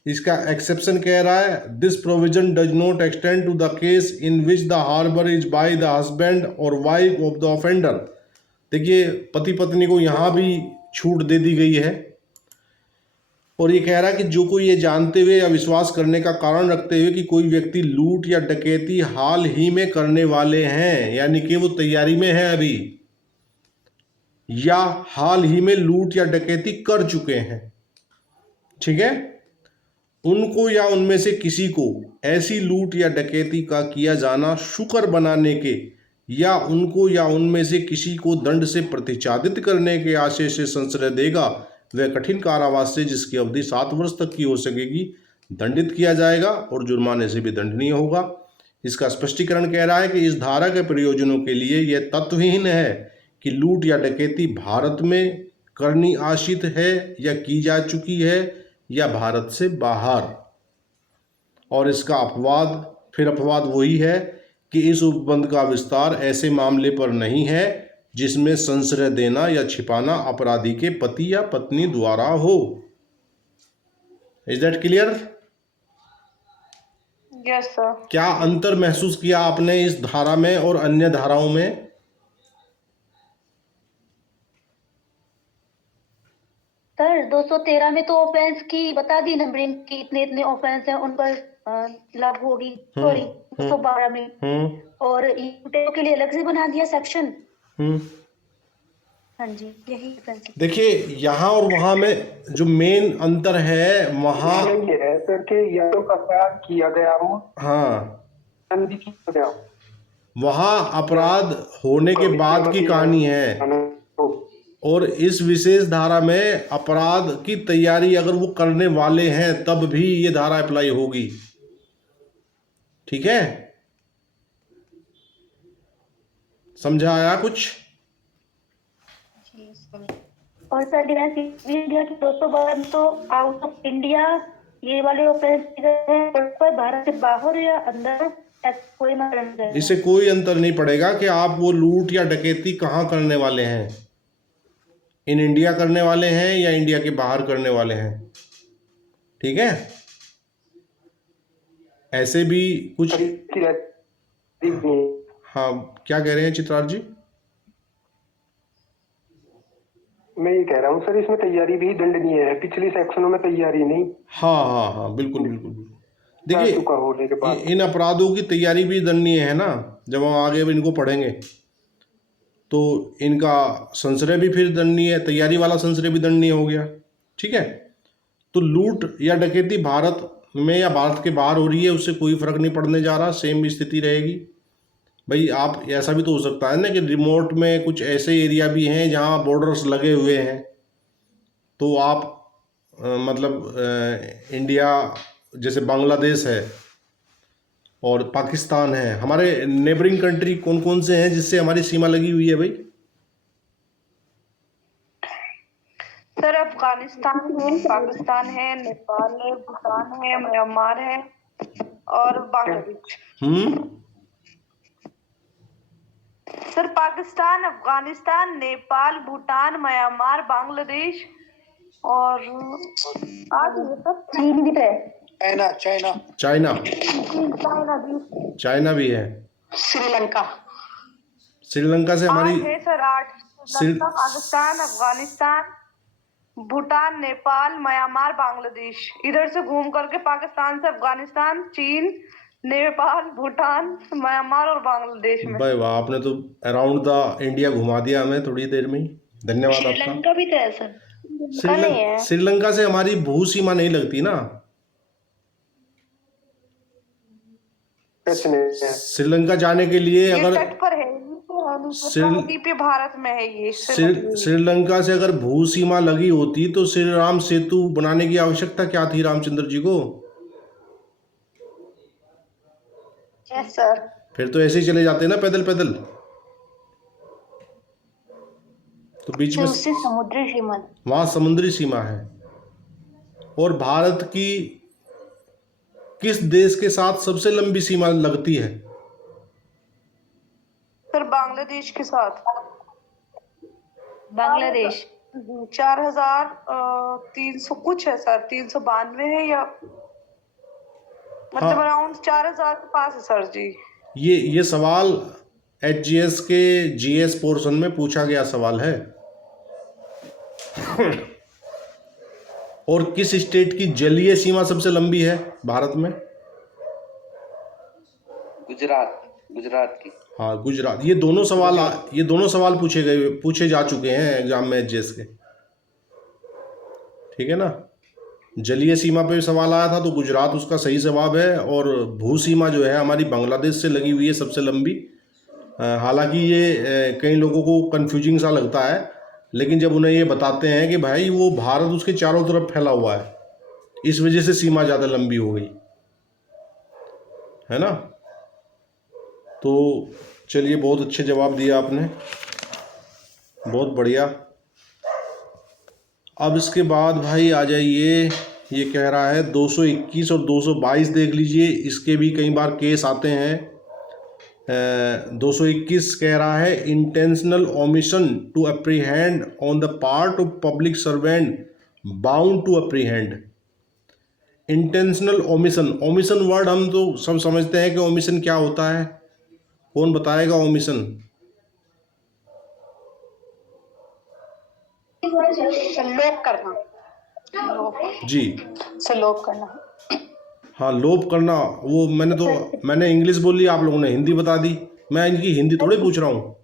इसका exception कह रहा है, this provision does not extend to the case in which the harbour is by the husband or wife of the offender. देखिए, पति पत्नी को यहाँ भी छूट दे दी गई है। और ये कह रहा है कि जो कोई ये जानते हुए या विश्वास करने का कारण रखते हुए कि कोई व्यक्ति लूट या डकैती हाल ही में करने वाले हैं, यानी कि वो तैयारी में है अभी, या हाल ही में लूट या डकैती कर चुके हैं, ठीक है, उनको या उनमें से किसी को ऐसी लूट या डकैती का किया जाना शुकर बनाने के या उनको या उनमें से किसी को दंड से प्रतिच्छादित करने के आशय से संशय देगा, वह कठिन कारावास से, जिसकी अवधि 7 वर्ष तक की हो सकेगी, दंडित किया जाएगा और जुर्माने से भी दंडनीय होगा। इसका स्पष्टीकरण कह रहा है कि इस धारा के प्रयोजनों के लिए यह तत्वहीन है कि लूट या डकैती भारत में करनी आशित है या की जा चुकी है या भारत से बाहर। और इसका अपवाद वही है कि इस उपबंध का विस्तार ऐसे मामले पर नहीं है जिसमें संशय देना या छिपाना अपराधी के पति या पत्नी द्वारा हो। Is that clear? Yes sir. क्या अंतर महसूस किया आपने इस धारा में और अन्य धाराओं में? सर 213 में तो ऑफेंस की बता दी नंबरिंग की, इतने इतने ऑफेंस हैं उन पर लागू होगी। सॉरी 212 में और लुटेरों के लिए अलग से बना दिया सेक्शन। हाँ जी, यही ऑफेंस। देखिए, यहाँ और वहाँ में जो मेन अंतर है, वहाँ ये है सर कि या तो अपराध किया गया हो, हाँ, किया गया हो, वहाँ अपराध होने के बाद की कहानी है। और इस विशेष धारा में अपराध की तैयारी अगर वो करने वाले हैं तब भी ये धारा अप्लाई होगी। ठीक है, समझा आया कुछ? और सर इंडिया की 212 तो आउट ऑफ इंडिया ये वाले ऑफेंस पर भारत से बाहर या अंदर कोई मतलब नहीं। इससे कोई अंतर नहीं पड़ेगा कि आप वो लूट या डकैती कहाँ करने वाले हैं, इन इंडिया करने वाले हैं या इंडिया के बाहर करने वाले हैं। ठीक है, ऐसे भी कुछ। हाँ, क्या कह रहे हैं चित्रार्थ जी? मैं ये कह रहा हूँ सर, इसमें तैयारी भी दंडनीय है, पिछली सेक्शनों में तैयारी नहीं। हाँ हाँ हाँ, बिल्कुल बिल्कुल बिल्कुल। देखिए, इन अपराधों की तैयारी भी दंडनीय है ना। जब हम आगे इनको पढ़ेंगे तो इनका संश्रय भी फिर दंडनीय है, तैयारी वाला संश्रय भी दंडनीय हो गया। ठीक है, तो लूट या डकैती भारत में या भारत के बाहर हो रही है, उससे कोई फर्क नहीं पड़ने जा रहा, सेम स्थिति रहेगी। भाई आप, ऐसा भी तो हो सकता है ना कि रिमोट में कुछ ऐसे एरिया भी हैं जहाँ बॉर्डर्स लगे हुए हैं, तो आप इंडिया जैसे बांग्लादेश है और पाकिस्तान है, हमारे नेबरिंग कंट्री कौन कौन से हैं जिससे हमारी सीमा लगी हुई है भाई? सर अफगानिस्तान है, पाकिस्तान है, नेपाल है, भूटान है, म्यांमार है और बांग्लादेश। सर पाकिस्तान, अफगानिस्तान, नेपाल, भूटान, म्यांमार, बांग्लादेश और चीन भी है। चाइना भी है। श्रीलंका से हमारी है सर 8। श्रीलंका, पाकिस्तान, अफगानिस्तान, भूटान, नेपाल, म्यांमार, बांग्लादेश। इधर से घूम करके पाकिस्तान से अफगानिस्तान, चीन, नेपाल, भूटान, म्यांमार और बांग्लादेश में। भाई वाह, आपने तो अराउंड द इंडिया घुमा दिया हमें थोड़ी देर में ही। धन्यवाद आपका। श्रीलंका भी तो है सर। श्रीलंका से हमारी भू सीमा नहीं लगती ना। श्रीलंका जाने के लिए अगर तट पर है, पे भारत में है ये। श्रीलंका से अगर भू सीमा लगी होती तो श्री राम सेतु बनाने की आवश्यकता क्या थी रामचंद्र जी को? Yes sir. फिर तो ऐसे ही चले जाते ना, पैदल पैदल। तो बीच में समुद्री सीमा, वहां समुद्री सीमा है। और भारत की किस देश के साथ सबसे लंबी सीमा लगती है? सर बांग्लादेश के साथ। बांग्लादेश 4300 कुछ है सर, 392 है या मतलब अराउंड 4000 के पास है सर जी। ये सवाल HGS के GS पोर्शन में पूछा गया सवाल है। और किस स्टेट की जलीय सीमा सबसे लंबी है भारत में? गुजरात की। हाँ, गुजरात। ये दोनों सवाल पूछे जा चुके हैं एग्जाम में HGS के। ठीक है ना, जलीय सीमा पे सवाल आया था तो गुजरात उसका सही जवाब है। और भू सीमा जो है हमारी बांग्लादेश से लगी हुई है सबसे लंबी। हालांकि ये कई लोगों को कंफ्यूजिंग सा लगता है, लेकिन जब उन्हें ये बताते हैं कि भाई वो भारत उसके चारों तरफ फैला हुआ है, इस वजह से सीमा ज़्यादा लंबी हो गई है ना। तो चलिए, बहुत अच्छे जवाब दिया आपने, बहुत बढ़िया। अब इसके बाद भाई आ जाइए, ये कह रहा है 221 और 222 देख लीजिए, इसके भी कई बार केस आते हैं। 221 कह रहा है intentional omission to apprehend on the part of public servant bound to apprehend. Intentional omission word हम तो सब समझते हैं कि ओमिशन क्या होता है। कौन बताएगा ओमिशन? लोप करना जी, लोप करना। हाँ, लोप करना। वो मैंने इंग्लिश बोली, आप लोगों ने हिंदी बता दी। मैं इनकी हिंदी थोड़ी पूछ रहा हूँ,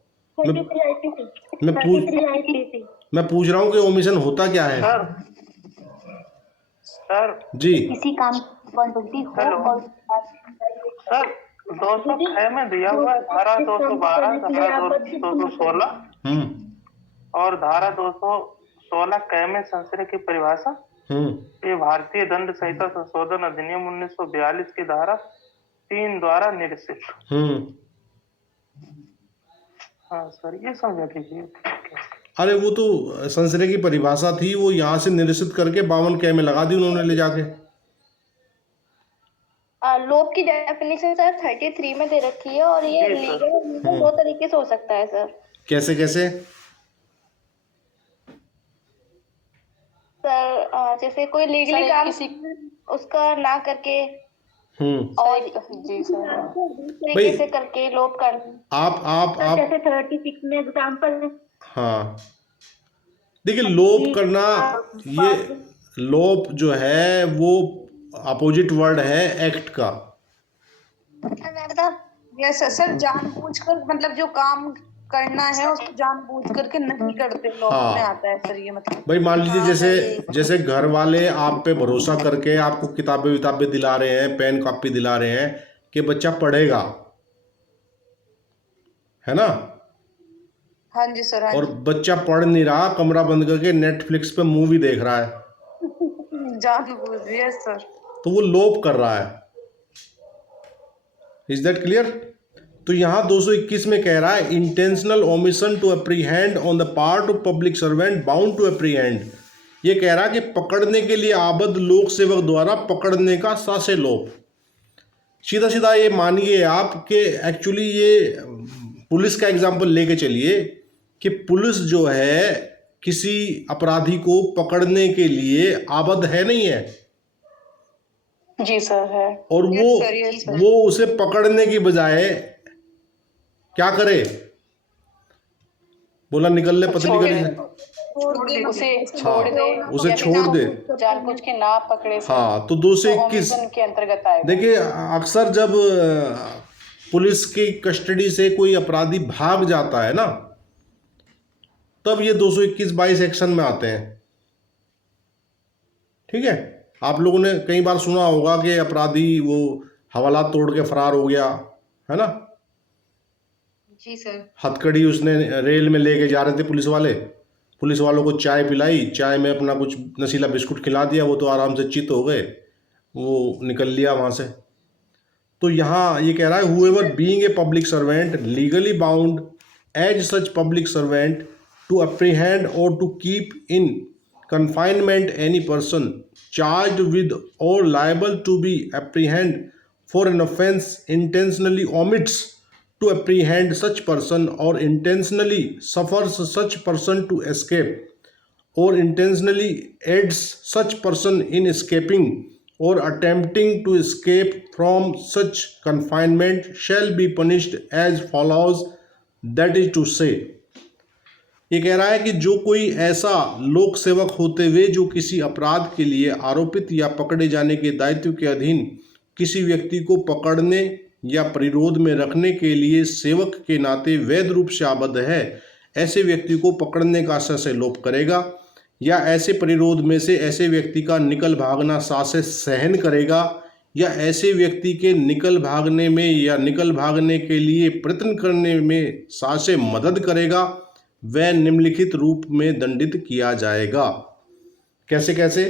मैं पूछ रहा हूँ कि ओमिशन होता क्या है। सर जी, किसी काम हेलो सर, 206 में दिया हुआ है धारा 212, धारा 216। और धारा 216 क में संशय की परिभाषा, ये भारतीय दंड संहिता संशोधन अधिनियम 1942 की धारा 3 द्वारा निर्देशित। हाँ सर, ये समझा दीजिए। अरे वो तो संशय की परिभाषा थी, वो यहाँ से निरसित करके 52 क में लगा दी उन्होंने ले जाके। लोप की डेफिनेशन सर 33 में दे रखी है, और ये लीगल दो तरीके से हो सकता है सर। कैसे कैसे सर जैसे कोई लीगली काम उसका ना करके और जी सर तरीके से करके लोप कर, आप जैसे 36 में एग्जाम्पल। हाँ देखिए, लोप करना, ये लोप जो है वो अपोजिट वर्ड है एक्ट का। यस सर, जानबूझकर मतलब जो काम करना है उसको जानबूझ करके नहीं करते लोग में आता है सर ये मतलब। भाई मान लीजिए जैसे घर वाले आप पे भरोसा करके आपको किताबें दिला रहे हैं, पेन कॉपी दिला रहे हैं कि बच्चा पढ़ेगा, है ना? हाँ जी सर। हाँ और बच्चा पढ़ नहीं रहा, कमरा बंद करके नेटफ्लिक्स पे मूवी देख रहा है, जानबूझ, यस सर, तो वो लोप कर रहा है। Is that clear? तो यहाँ 221 में कह रहा है intentional omission to apprehend on the part of public servant bound to apprehend. ये कह रहा है कि पकड़ने के लिए आबद्ध लोक सेवक द्वारा पकड़ने का सासे लोप। सीधा सीधा ये मानिए आप कि एक्चुअली ये पुलिस का एग्जाम्पल लेके चलिए कि पुलिस जो है किसी अपराधी को पकड़ने के लिए आबद्ध है, नहीं है? जी सर है। और वो उसे पकड़ने की बजाय क्या करे? बोला निकल ले पतली गली से, उसे छोड़ दे, जानबूझ के ना पकड़े। हाँ, तो 221 के अंतर्गत आएगा। देखिए, अक्सर जब पुलिस की कस्टडी से कोई अपराधी भाग जाता है ना, तब ये 221-22 एक्शन में आते हैं। ठीक है, आप लोगों ने कई बार सुना होगा कि अपराधी वो हवालात तोड़ के फरार हो गया, है ना? जी सर। हथकड़ी उसने रेल में लेके जा रहे थे पुलिस वालों को चाय पिलाई, चाय में अपना कुछ नशीला बिस्कुट खिला दिया, वो तो आराम से चित हो गए, वो निकल लिया वहाँ से। तो यहाँ ये कह रहा है whoever being a public servant legally bound as such public servant to apprehend or to keep in confinement any person charged with or liable to be apprehended for an offence intentionally omits to apprehend such person or intentionally suffers such person to escape or intentionally aids such person in escaping or attempting to escape from such confinement shall be punished as follows, that is to say। ये कह रहा है कि जो कोई ऐसा लोक सेवक होते हुए जो किसी अपराध के लिए आरोपित या पकड़े जाने के दायित्व के अधीन किसी व्यक्ति को पकड़ने या परिरोध में रखने के लिए सेवक के नाते वैध रूप से आबद्ध है, ऐसे व्यक्ति को पकड़ने का सासे लोप करेगा या ऐसे परिरोध में से ऐसे व्यक्ति का निकल भागना सासे सहन करेगा या ऐसे व्यक्ति के निकल भागने में या निकल भागने के लिए प्रयत्न करने में सासे मदद करेगा, वह निम्नलिखित रूप में दंडित किया जाएगा। कैसे कैसे?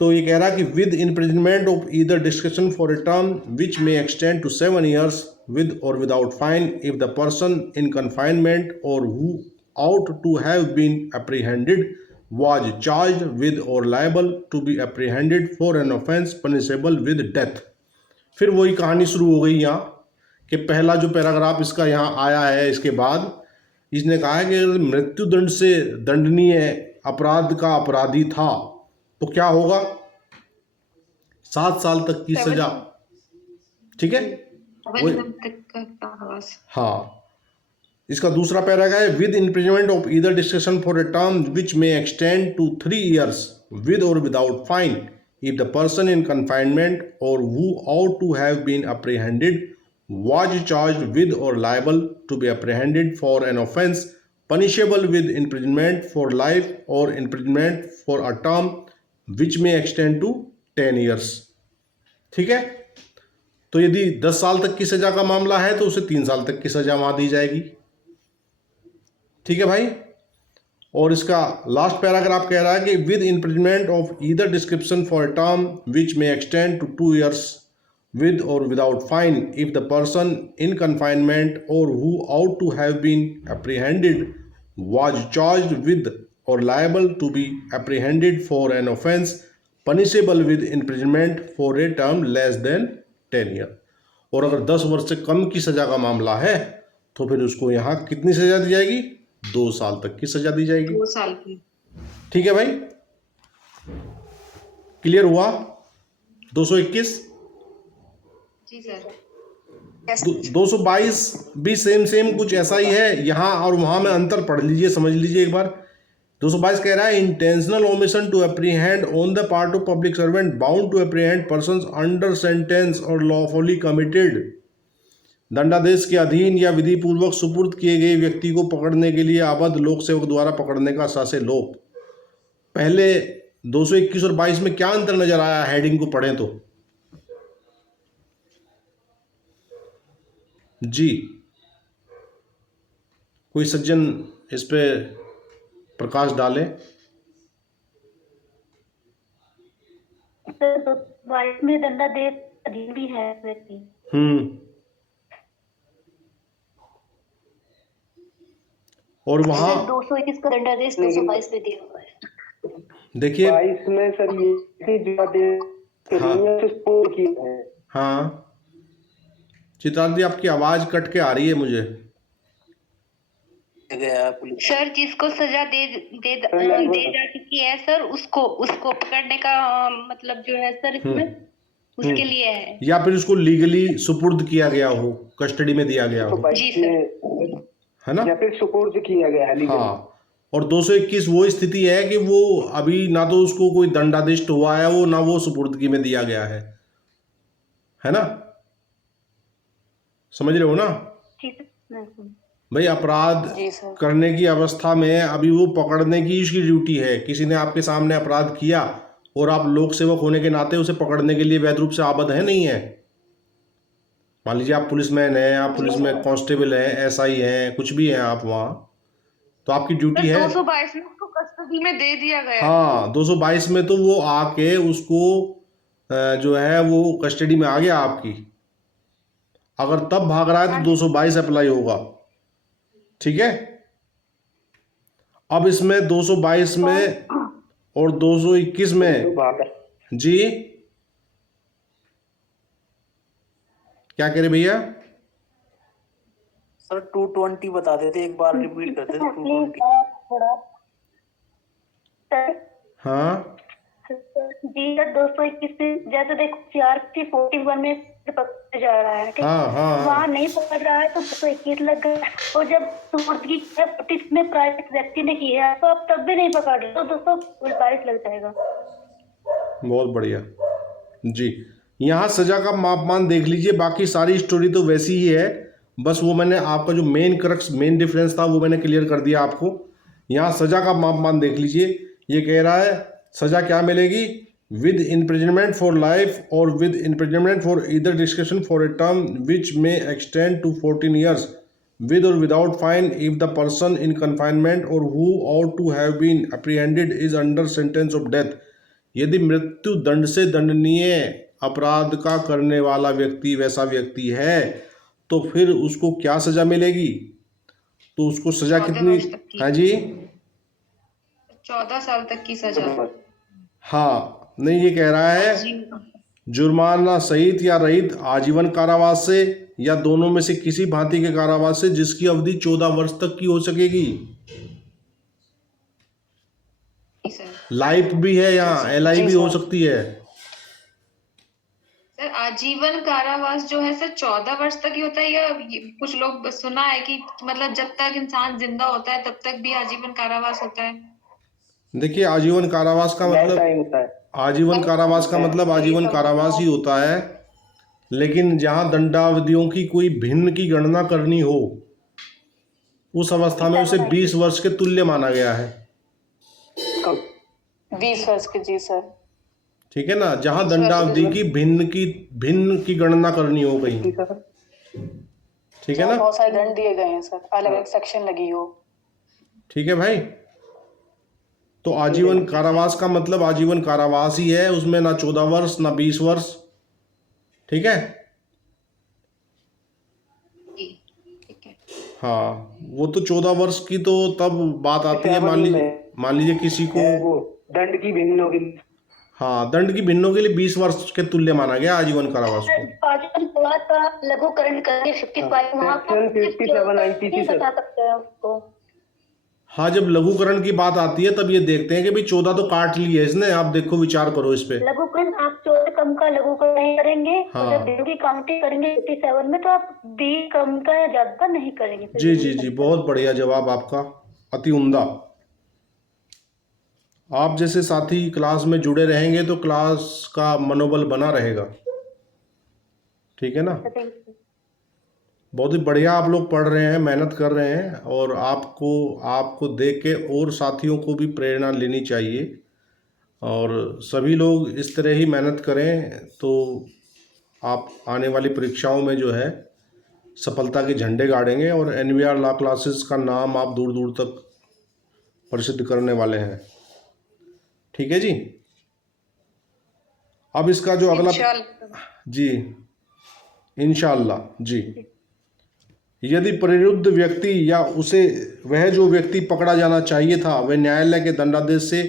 तो ये कह रहा है कि with imprisonment of either description for a term which may extend to 7 years with or without fine if the person in confinement or who ought to have been apprehended was charged with or liable to be apprehended for an offence punishable with death। फिर वही कहानी शुरू हो गई यहाँ कि पहला जो पैराग्राफ इसका यहाँ आया है, इसके बाद इसने कहा है कि अगर मृत्यु दंड से दंडनीय अपराध का अपराधी था तो क्या होगा? 7 साल तक की सजा। ठीक है, हाँ। इसका दूसरा पैराग्राफ है with imprisonment of either description for a term which may extend to 3 years with or without fine if the person in confinement or who ought to have been apprehended was charged with or liable to be apprehended for an offence punishable with imprisonment for life or imprisonment for a term which may extend to 10 years। ठीक है, तो यदि 10 साल तक की सजा का मामला है तो उसे 3 साल तक की सजा वहां दी जाएगी। ठीक है भाई, और इसका लास्ट पैराग्राफ कह रहा है कि with imprisonment of either description for a term which may extend to 2 years with or without fine if the person in confinement or who ought to have been apprehended was charged with or liable to be apprehended for an offence punishable with imprisonment for a term less than 10 years। और अगर 10 वर्ष से कम की सज़ा का मामला है तो फिर उसको यहाँ कितनी सज़ा दी जाएगी? 2 साल तक की सज़ा दी जाएगी। 2 साल की। ठीक है भाई, क्लियर हुआ? 221 जी सर। 222 भी सेम कुछ ऐसा ही है, यहाँ और वहाँ में अंतर पढ़ लीजिए, समझ लीजिए एक बार। 222 कह रहा है intentional omission to apprehend on the part of public servant bound to apprehend persons under sentence or lawfully committed. दंडादेश के अधीन या विधि पूर्वक सुपुर्द किए गए व्यक्ति को पकड़ने के लिए आबद्ध लोक सेवक द्वारा पकड़ने का सासे लोप। पहले 221 और 22 में क्या अंतर नजर आया? हेडिंग को पढ़ें तो जी, कोई सज्जन इस पे प्रकाश डाले। में दंडादेश अधीन भी है व्यक्ति। और वहाँ 221 का दंडादेश 222 में दिया हुआ है। देखिए 22 में सर ये हाँ चित्रांत जी, आपकी आवाज कट के आ रही है मुझे। सर जिसको सजा दे जा चुकी है सर, उसको पकड़ने का मतलब जो है सर इसमें उसके लिए है, या फिर उसको लीगली सुपुर्द किया गया हो, कस्टडी में दिया गया हो। जी सर, है ना, या फिर सुपुर्द किया गया है। हाँ, और 221 वो स्थिति है कि वो अभी ना तो उसको कोई दंडादेश हुआ है, वो ना वो सुपुर्दगी में दिया गया है ना, समझ रहे हो ना भाई? अपराध करने की अवस्था में अभी वो पकड़ने की उसकी ड्यूटी है। किसी ने आपके सामने अपराध किया और आप लोक सेवक होने के नाते उसे पकड़ने के लिए वैध रूप से आबद्ध है, नहीं है? मान लीजिए आप पुलिसमैन हैं, आप पुलिस में कांस्टेबल हैं, एसआई हैं, कुछ भी हैं आप वहाँ, तो आपकी ड्यूटी है। 222 में उसको कस्टडी में दे दिया गया। हाँ, 222 में तो वो आके उसको जो है वो कस्टडी में आ गया आपकी। अगर तब भाग रहा है तो 222 अप्लाई होगा, ठीक है? अब इसमें 222 में और 221 में जी क्या कह रहे भैया? सर 220 बता देते, एक बार रिपीट कर देते। 220 हाँ जी सर, 221 में जैसे देखो CRPC 41 में पकड़ा जा रहा है, ठीक है? हाँ। वहाँ नहीं पकड़ रहा है तो 221 लग गया, और जब सुपुर्दगी 40 में प्राइवेट व्यक्ति ने की है तो अब तब भी नहीं पकड़ रहे तो 222 लग जाएगा। बहुत बढ़िया जी। यहाँ सजा का मापमान देख लीजिए, बाकी सारी स्टोरी तो वैसी ही है, बस वो मैंने आपका जो मेन डिफरेंस था वो मैंने क्लियर कर दिया आपको। यहाँ सजा का मापमान देख लीजिए, ये कह रहा है सजा क्या मिलेगी? With imprisonment for life or with imprisonment for either description for a term which may extend to 14 years with or without fine if the person in confinement or who ought to have been apprehended is under sentence of death। यदि मृत्यु दंड से दंडनीय अपराध का करने वाला व्यक्ति वैसा व्यक्ति है तो फिर उसको क्या सजा मिलेगी? तो उसको सजा कितनी? हाँ जी, 14 साल तक की सजा। हाँ, नहीं, ये कह रहा है जुर्माना सहित या रहित आजीवन कारावास से या दोनों में से किसी भांति के कारावास से जिसकी अवधि 14 वर्ष तक की हो सकेगी। लाइफ भी है, यहाँ LI भी हो सकती है। सर आजीवन कारावास जो है सर 14 वर्ष तक ही होता है, या कुछ लोग सुना है कि मतलब जब तक इंसान जिंदा होता है तब तक भी आजीवन कारावास होता है? देखिए, आजीवन कारावास का मतलब आजीवन कारावास ही होता है, लेकिन जहाँ दंडावधियों की कोई भिन्न की गणना करनी हो उस अवस्था में उसे 20 वर्ष के तुल्य माना गया है। 20 वर्ष के, जी सर, ठीक है ना, जहाँ दंडावधि की भिन्न की गणना करनी हो कहीं, ठीक है ना? बहुत सारे दंड दिए गए हैं सर, अलग अलग सेक्शन लगी हो। ठीक है भाई, तो आजीवन कारावास का मतलब आजीवन कारावास ही है, उसमें ना 14 वर्ष ना 20 वर्ष। ठीक है, ठीक है। हाँ वो तो 14 वर्ष की तो तब बात आती है, मान लीजिए किसी को वो दंड की भिन्न होगी। हाँ, दंड की भिन्नों के लिए 20 वर्ष के तुल्य माना गया आजीवन कारावास को। आजीवन कारावास का लघुकरण करके 55 वहाँ पर 57 IPC से बता सकते हैं उसको। हाँ, जब लघुकरण की बात आती है तब ये देखते हैं कि भाई 14 तो काट ली है इसने, आप देखो विचार करो इस पे। लघुकरण आप 14 कम का लघुकरण नहीं करेंगे। हाँ। जब दिनों की काउंटिंग करेंगे 57 में, तो आप 20 कम का या ज्यादा नहीं करेंगे। जी जी जी, बहुत बढ़िया जवाब आपका, अति उम्दा। आप जैसे साथी क्लास में जुड़े रहेंगे तो क्लास का मनोबल बना रहेगा। ठीक है ना, बहुत ही बढ़िया आप लोग पढ़ रहे हैं, मेहनत कर रहे हैं, और आपको देख के और साथियों को भी प्रेरणा लेनी चाहिए, और सभी लोग इस तरह ही मेहनत करें तो आप आने वाली परीक्षाओं में जो है सफलता के झंडे गाड़ेंगे, और NVR लॉ क्लासेस का नाम आप दूर दूर तक प्रसिद्ध करने वाले हैं। ठीक है जी, अब इसका जो अगला जी इंशाअल्लाह जी, यदि प्रयुक्त व्यक्ति या उसे वह जो व्यक्ति पकड़ा जाना चाहिए था वह न्यायालय के दंडादेश से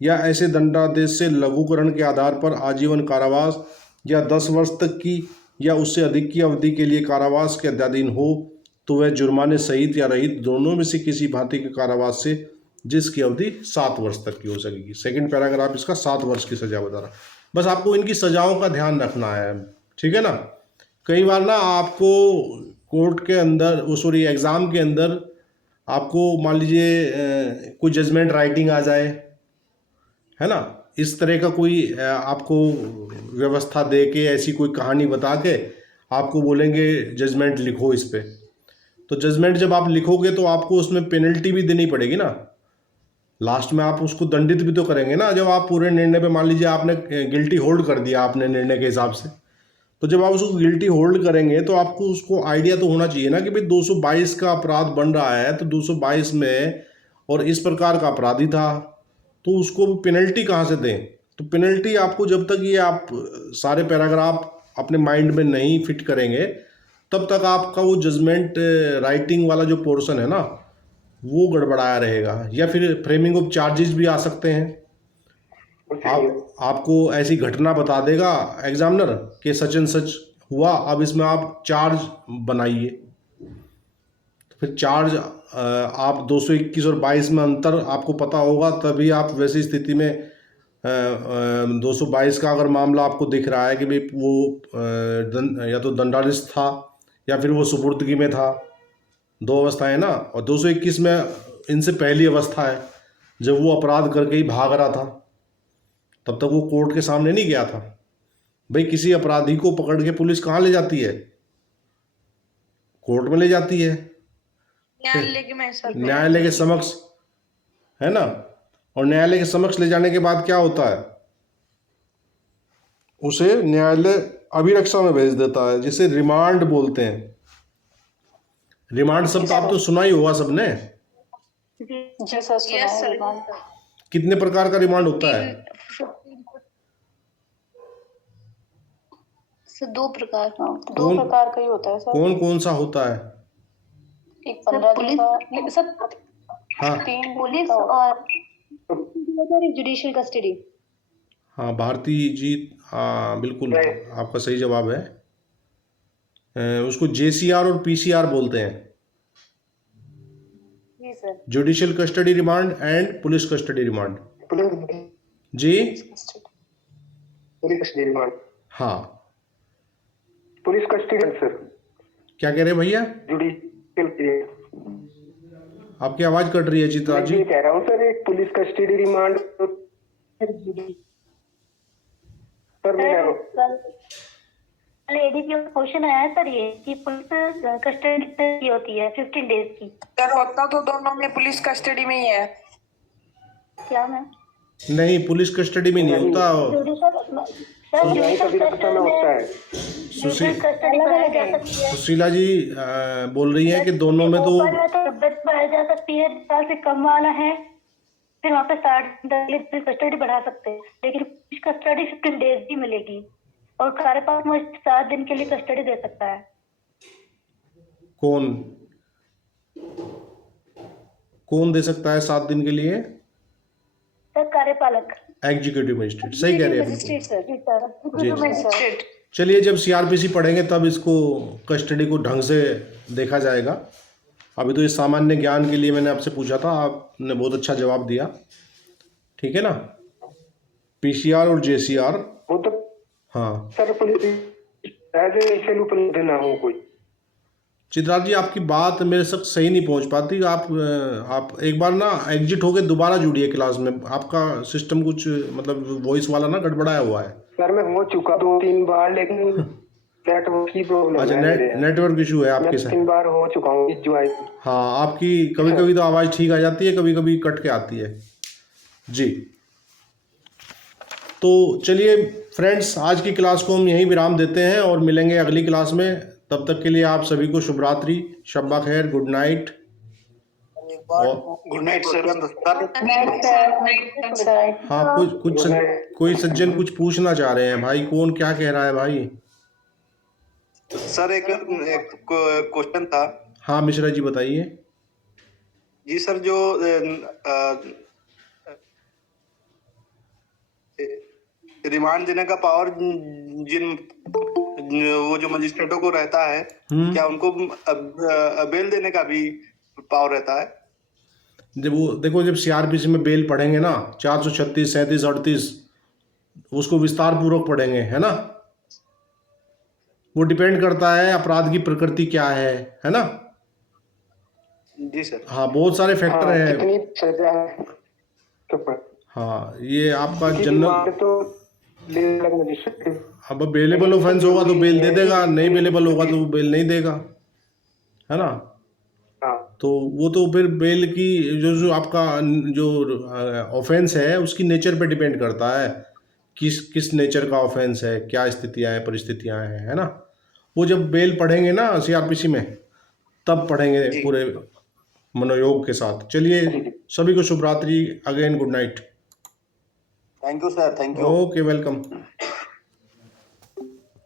या ऐसे दंडादेश से लघुकरण के आधार पर आजीवन कारावास या 10 वर्ष तक की या उससे अधिक की अवधि के लिए कारावास के अधीन हो, तो वह जुर्माने सहित या रहित दोनों में से किसी भांति के कारावास से जिसकी अवधि 7 वर्ष तक की हो सकेगी। सेकंड पैराग्राफ इसका 7 वर्ष की सजा बता रहा। बस आपको इनकी सजाओं का ध्यान रखना है। ठीक है ना, कई बार ना आपको कोर्ट के अंदर एग्ज़ाम के अंदर आपको मान लीजिए कोई जजमेंट राइटिंग आ जाए, है ना, इस तरह का कोई आपको व्यवस्था दे के ऐसी कोई कहानी बता के आपको बोलेंगे जजमेंट लिखो इस पे। तो जजमेंट जब आप लिखोगे तो आपको उसमें पेनल्टी भी देनी पड़ेगी ना, लास्ट में आप उसको दंडित भी तो करेंगे ना। जब आप पूरे निर्णय पे मान लीजिए आपने गिल्टी होल्ड कर दिया आपने निर्णय के हिसाब से, तो जब आप उसको गिल्टी होल्ड करेंगे तो आपको उसको आइडिया तो होना चाहिए ना कि भाई 222 का अपराध बन रहा है, तो 222 में और इस प्रकार का अपराधी था, तो उसको पेनल्टी कहाँ से दें। तो पेनल्टी आपको जब तक ये आप सारे पैराग्राफ अपने माइंड में नहीं फिट करेंगे तब तक आपका वो जजमेंट राइटिंग वाला जो पोर्शन है ना वो गड़बड़ाया रहेगा, या फिर फ्रेमिंग ऑफ चार्जेस भी आ सकते हैं। आपको ऐसी घटना बता देगा एग्जामिनर कि सच एंड सच हुआ, अब इसमें आप चार्ज बनाइए। तो फिर चार्ज आप 221 और 22 में अंतर आपको पता होगा, तभी आप वैसी स्थिति में 222 का अगर मामला आपको दिख रहा है कि भाई वो या तो दंडादेश था या फिर वो सुपुर्दगी में था, 2 अवस्थाएं ना, और 221 में इनसे पहली अवस्था है जब वो अपराध करके ही भाग रहा था, तब तक वो कोर्ट के सामने नहीं गया था। भाई किसी अपराधी को पकड़ के पुलिस कहाँ ले जाती है? कोर्ट में ले जाती है, न्यायालय के समक्ष, है ना। और न्यायालय के समक्ष ले जाने के बाद क्या होता है, उसे न्यायालय अभिरक्षा में भेज देता है, जिसे रिमांड बोलते हैं। रिमांड शब्द आप तो सुना ही होगा सबने। जी सर, सुना है रिमांड। कितने प्रकार का रिमांड होता है? सर 2 प्रकार का। 2 प्रकार का ही होता है सर। कौन कौन सा होता है? एक 15 दिन का सर, हाँ 3 पुलिस और जुडिशियल कस्टडी। हाँ भारती जी, हाँ बिल्कुल आपका सही जवाब है। उसको JCR और PCR बोलते हैं, जी sir. Judicial custody remand and police custody remand. जी पुलिस कस्टडी रिमांड, हाँ पुलिस कस्टडी सर। क्या कह रहे हैं भैया? जुडिशियल, आपकी आवाज कट रही है चित्रा जी। कह रहा हूँ सर, एक पुलिस कस्टडी रिमांड लेडी का क्वेश्चन आया है सर, ये कि पुलिस कस्टडी की होती है 15 डेज की। सर होता तो दोनों में पुलिस कस्टडी में ही है। क्या मैम? नहीं, पुलिस कस्टडी में नहीं होता। सुशीला जी बोल रही है कि दोनों में तो पाया जा सकती है, 2 साल से कम वाला है फिर वहाँ पे 60 दिन के लिए कस्टडी बढ़ा सकते हैं, लेकिन कस्टडी 15 डेज ही मिलेगी और कार्यपालक में 7 दिन के लिए कस्टडी दे सकता है। कौन दे सकता है 7 दिन के लिए? सर कार्यपालक, एग्जीक्यूटिव मजिस्ट्रेट, सही कह रहे हैं मजिस्ट्रेट सर। जी। मजिस्ट्रेट। चलिए, जब सीआरपीसी पढ़ेंगे तब इसको कस्टडी को ढंग से देखा जाएगा। अभी तो ये सामान्य ज्ञान के लिए मैंने आपसे पूछा था, आपने बहुत अच्छा जवाब दिया, ठीक है ना। पीसीआर और जेसीआर, वो तो हाँ सर उपलब्ध ना हो कोई। चित्रार्थ जी, आपकी बात मेरे तक सही नहीं पहुंच पाती। आप एक बार ना एग्जिट होके दोबारा जुड़िए क्लास में। आपका सिस्टम कुछ मतलब वॉइस वाला ना गड़बड़ाया हुआ है। सर मैं हो चुका 2-3 बार, लेकिन नेटवर्क की प्रॉब्लम अच्छा, है। नेटवर्क इशू है आपके साथ? 3 बार हो चुका हूँ ज्वाइन। हाँ, आपकी कभी कभी तो आवाज़ ठीक आ जाती है, कभी कभी कट के आती है जी। तो चलिए फ्रेंड्स, आज की क्लास को हम यहीं विराम देते हैं और मिलेंगे अगली क्लास में। तब तक के लिए आप सभी को शुभ रात्रि, शब्बा खैर, good night. Good night sir. हाँ, कोई सज्जन कुछ पूछना चाह रहे हैं भाई। कौन क्या कह रहा है भाई? सर एक क्वेश्चन था। हाँ मिश्रा जी बताइए। जी सर, जो रिमांड देने का पावर वो जो मजिस्ट्रेटों को रहता है, क्या उनको बेल देने का भी पावर रहता है? जब सीआरपीसी में बेल पढ़ेंगे ना, 436, 37, 38, उसको विस्तार पूर्वक पढ़ेंगे, है ना। वो डिपेंड करता है अपराध की प्रकृति क्या है ना। जी सर। हाँ, बहुत सारे फैक्टर हैं। कितनी सजा है। हाँ, ये आपका जनरल तो मजिस्ट्रेट, अब बेलेबल ऑफेंस होगा तो बेल दे देगा, नहीं बेलेबल होगा तो बेल नहीं देगा, है ना। तो वो तो फिर बेल की जो आपका जो ऑफेंस है उसकी नेचर पे डिपेंड करता है, किस नेचर का ऑफेंस है, क्या स्थितियां हैं, परिस्थितियां हैं, है ना। वो जब बेल पढ़ेंगे ना सीआरपीसी में, तब पढ़ेंगे पूरे मनोयोग के साथ। चलिए, सभी को शुभ रात्रि, again good night. Thank you sir, thank you. Okay, welcome.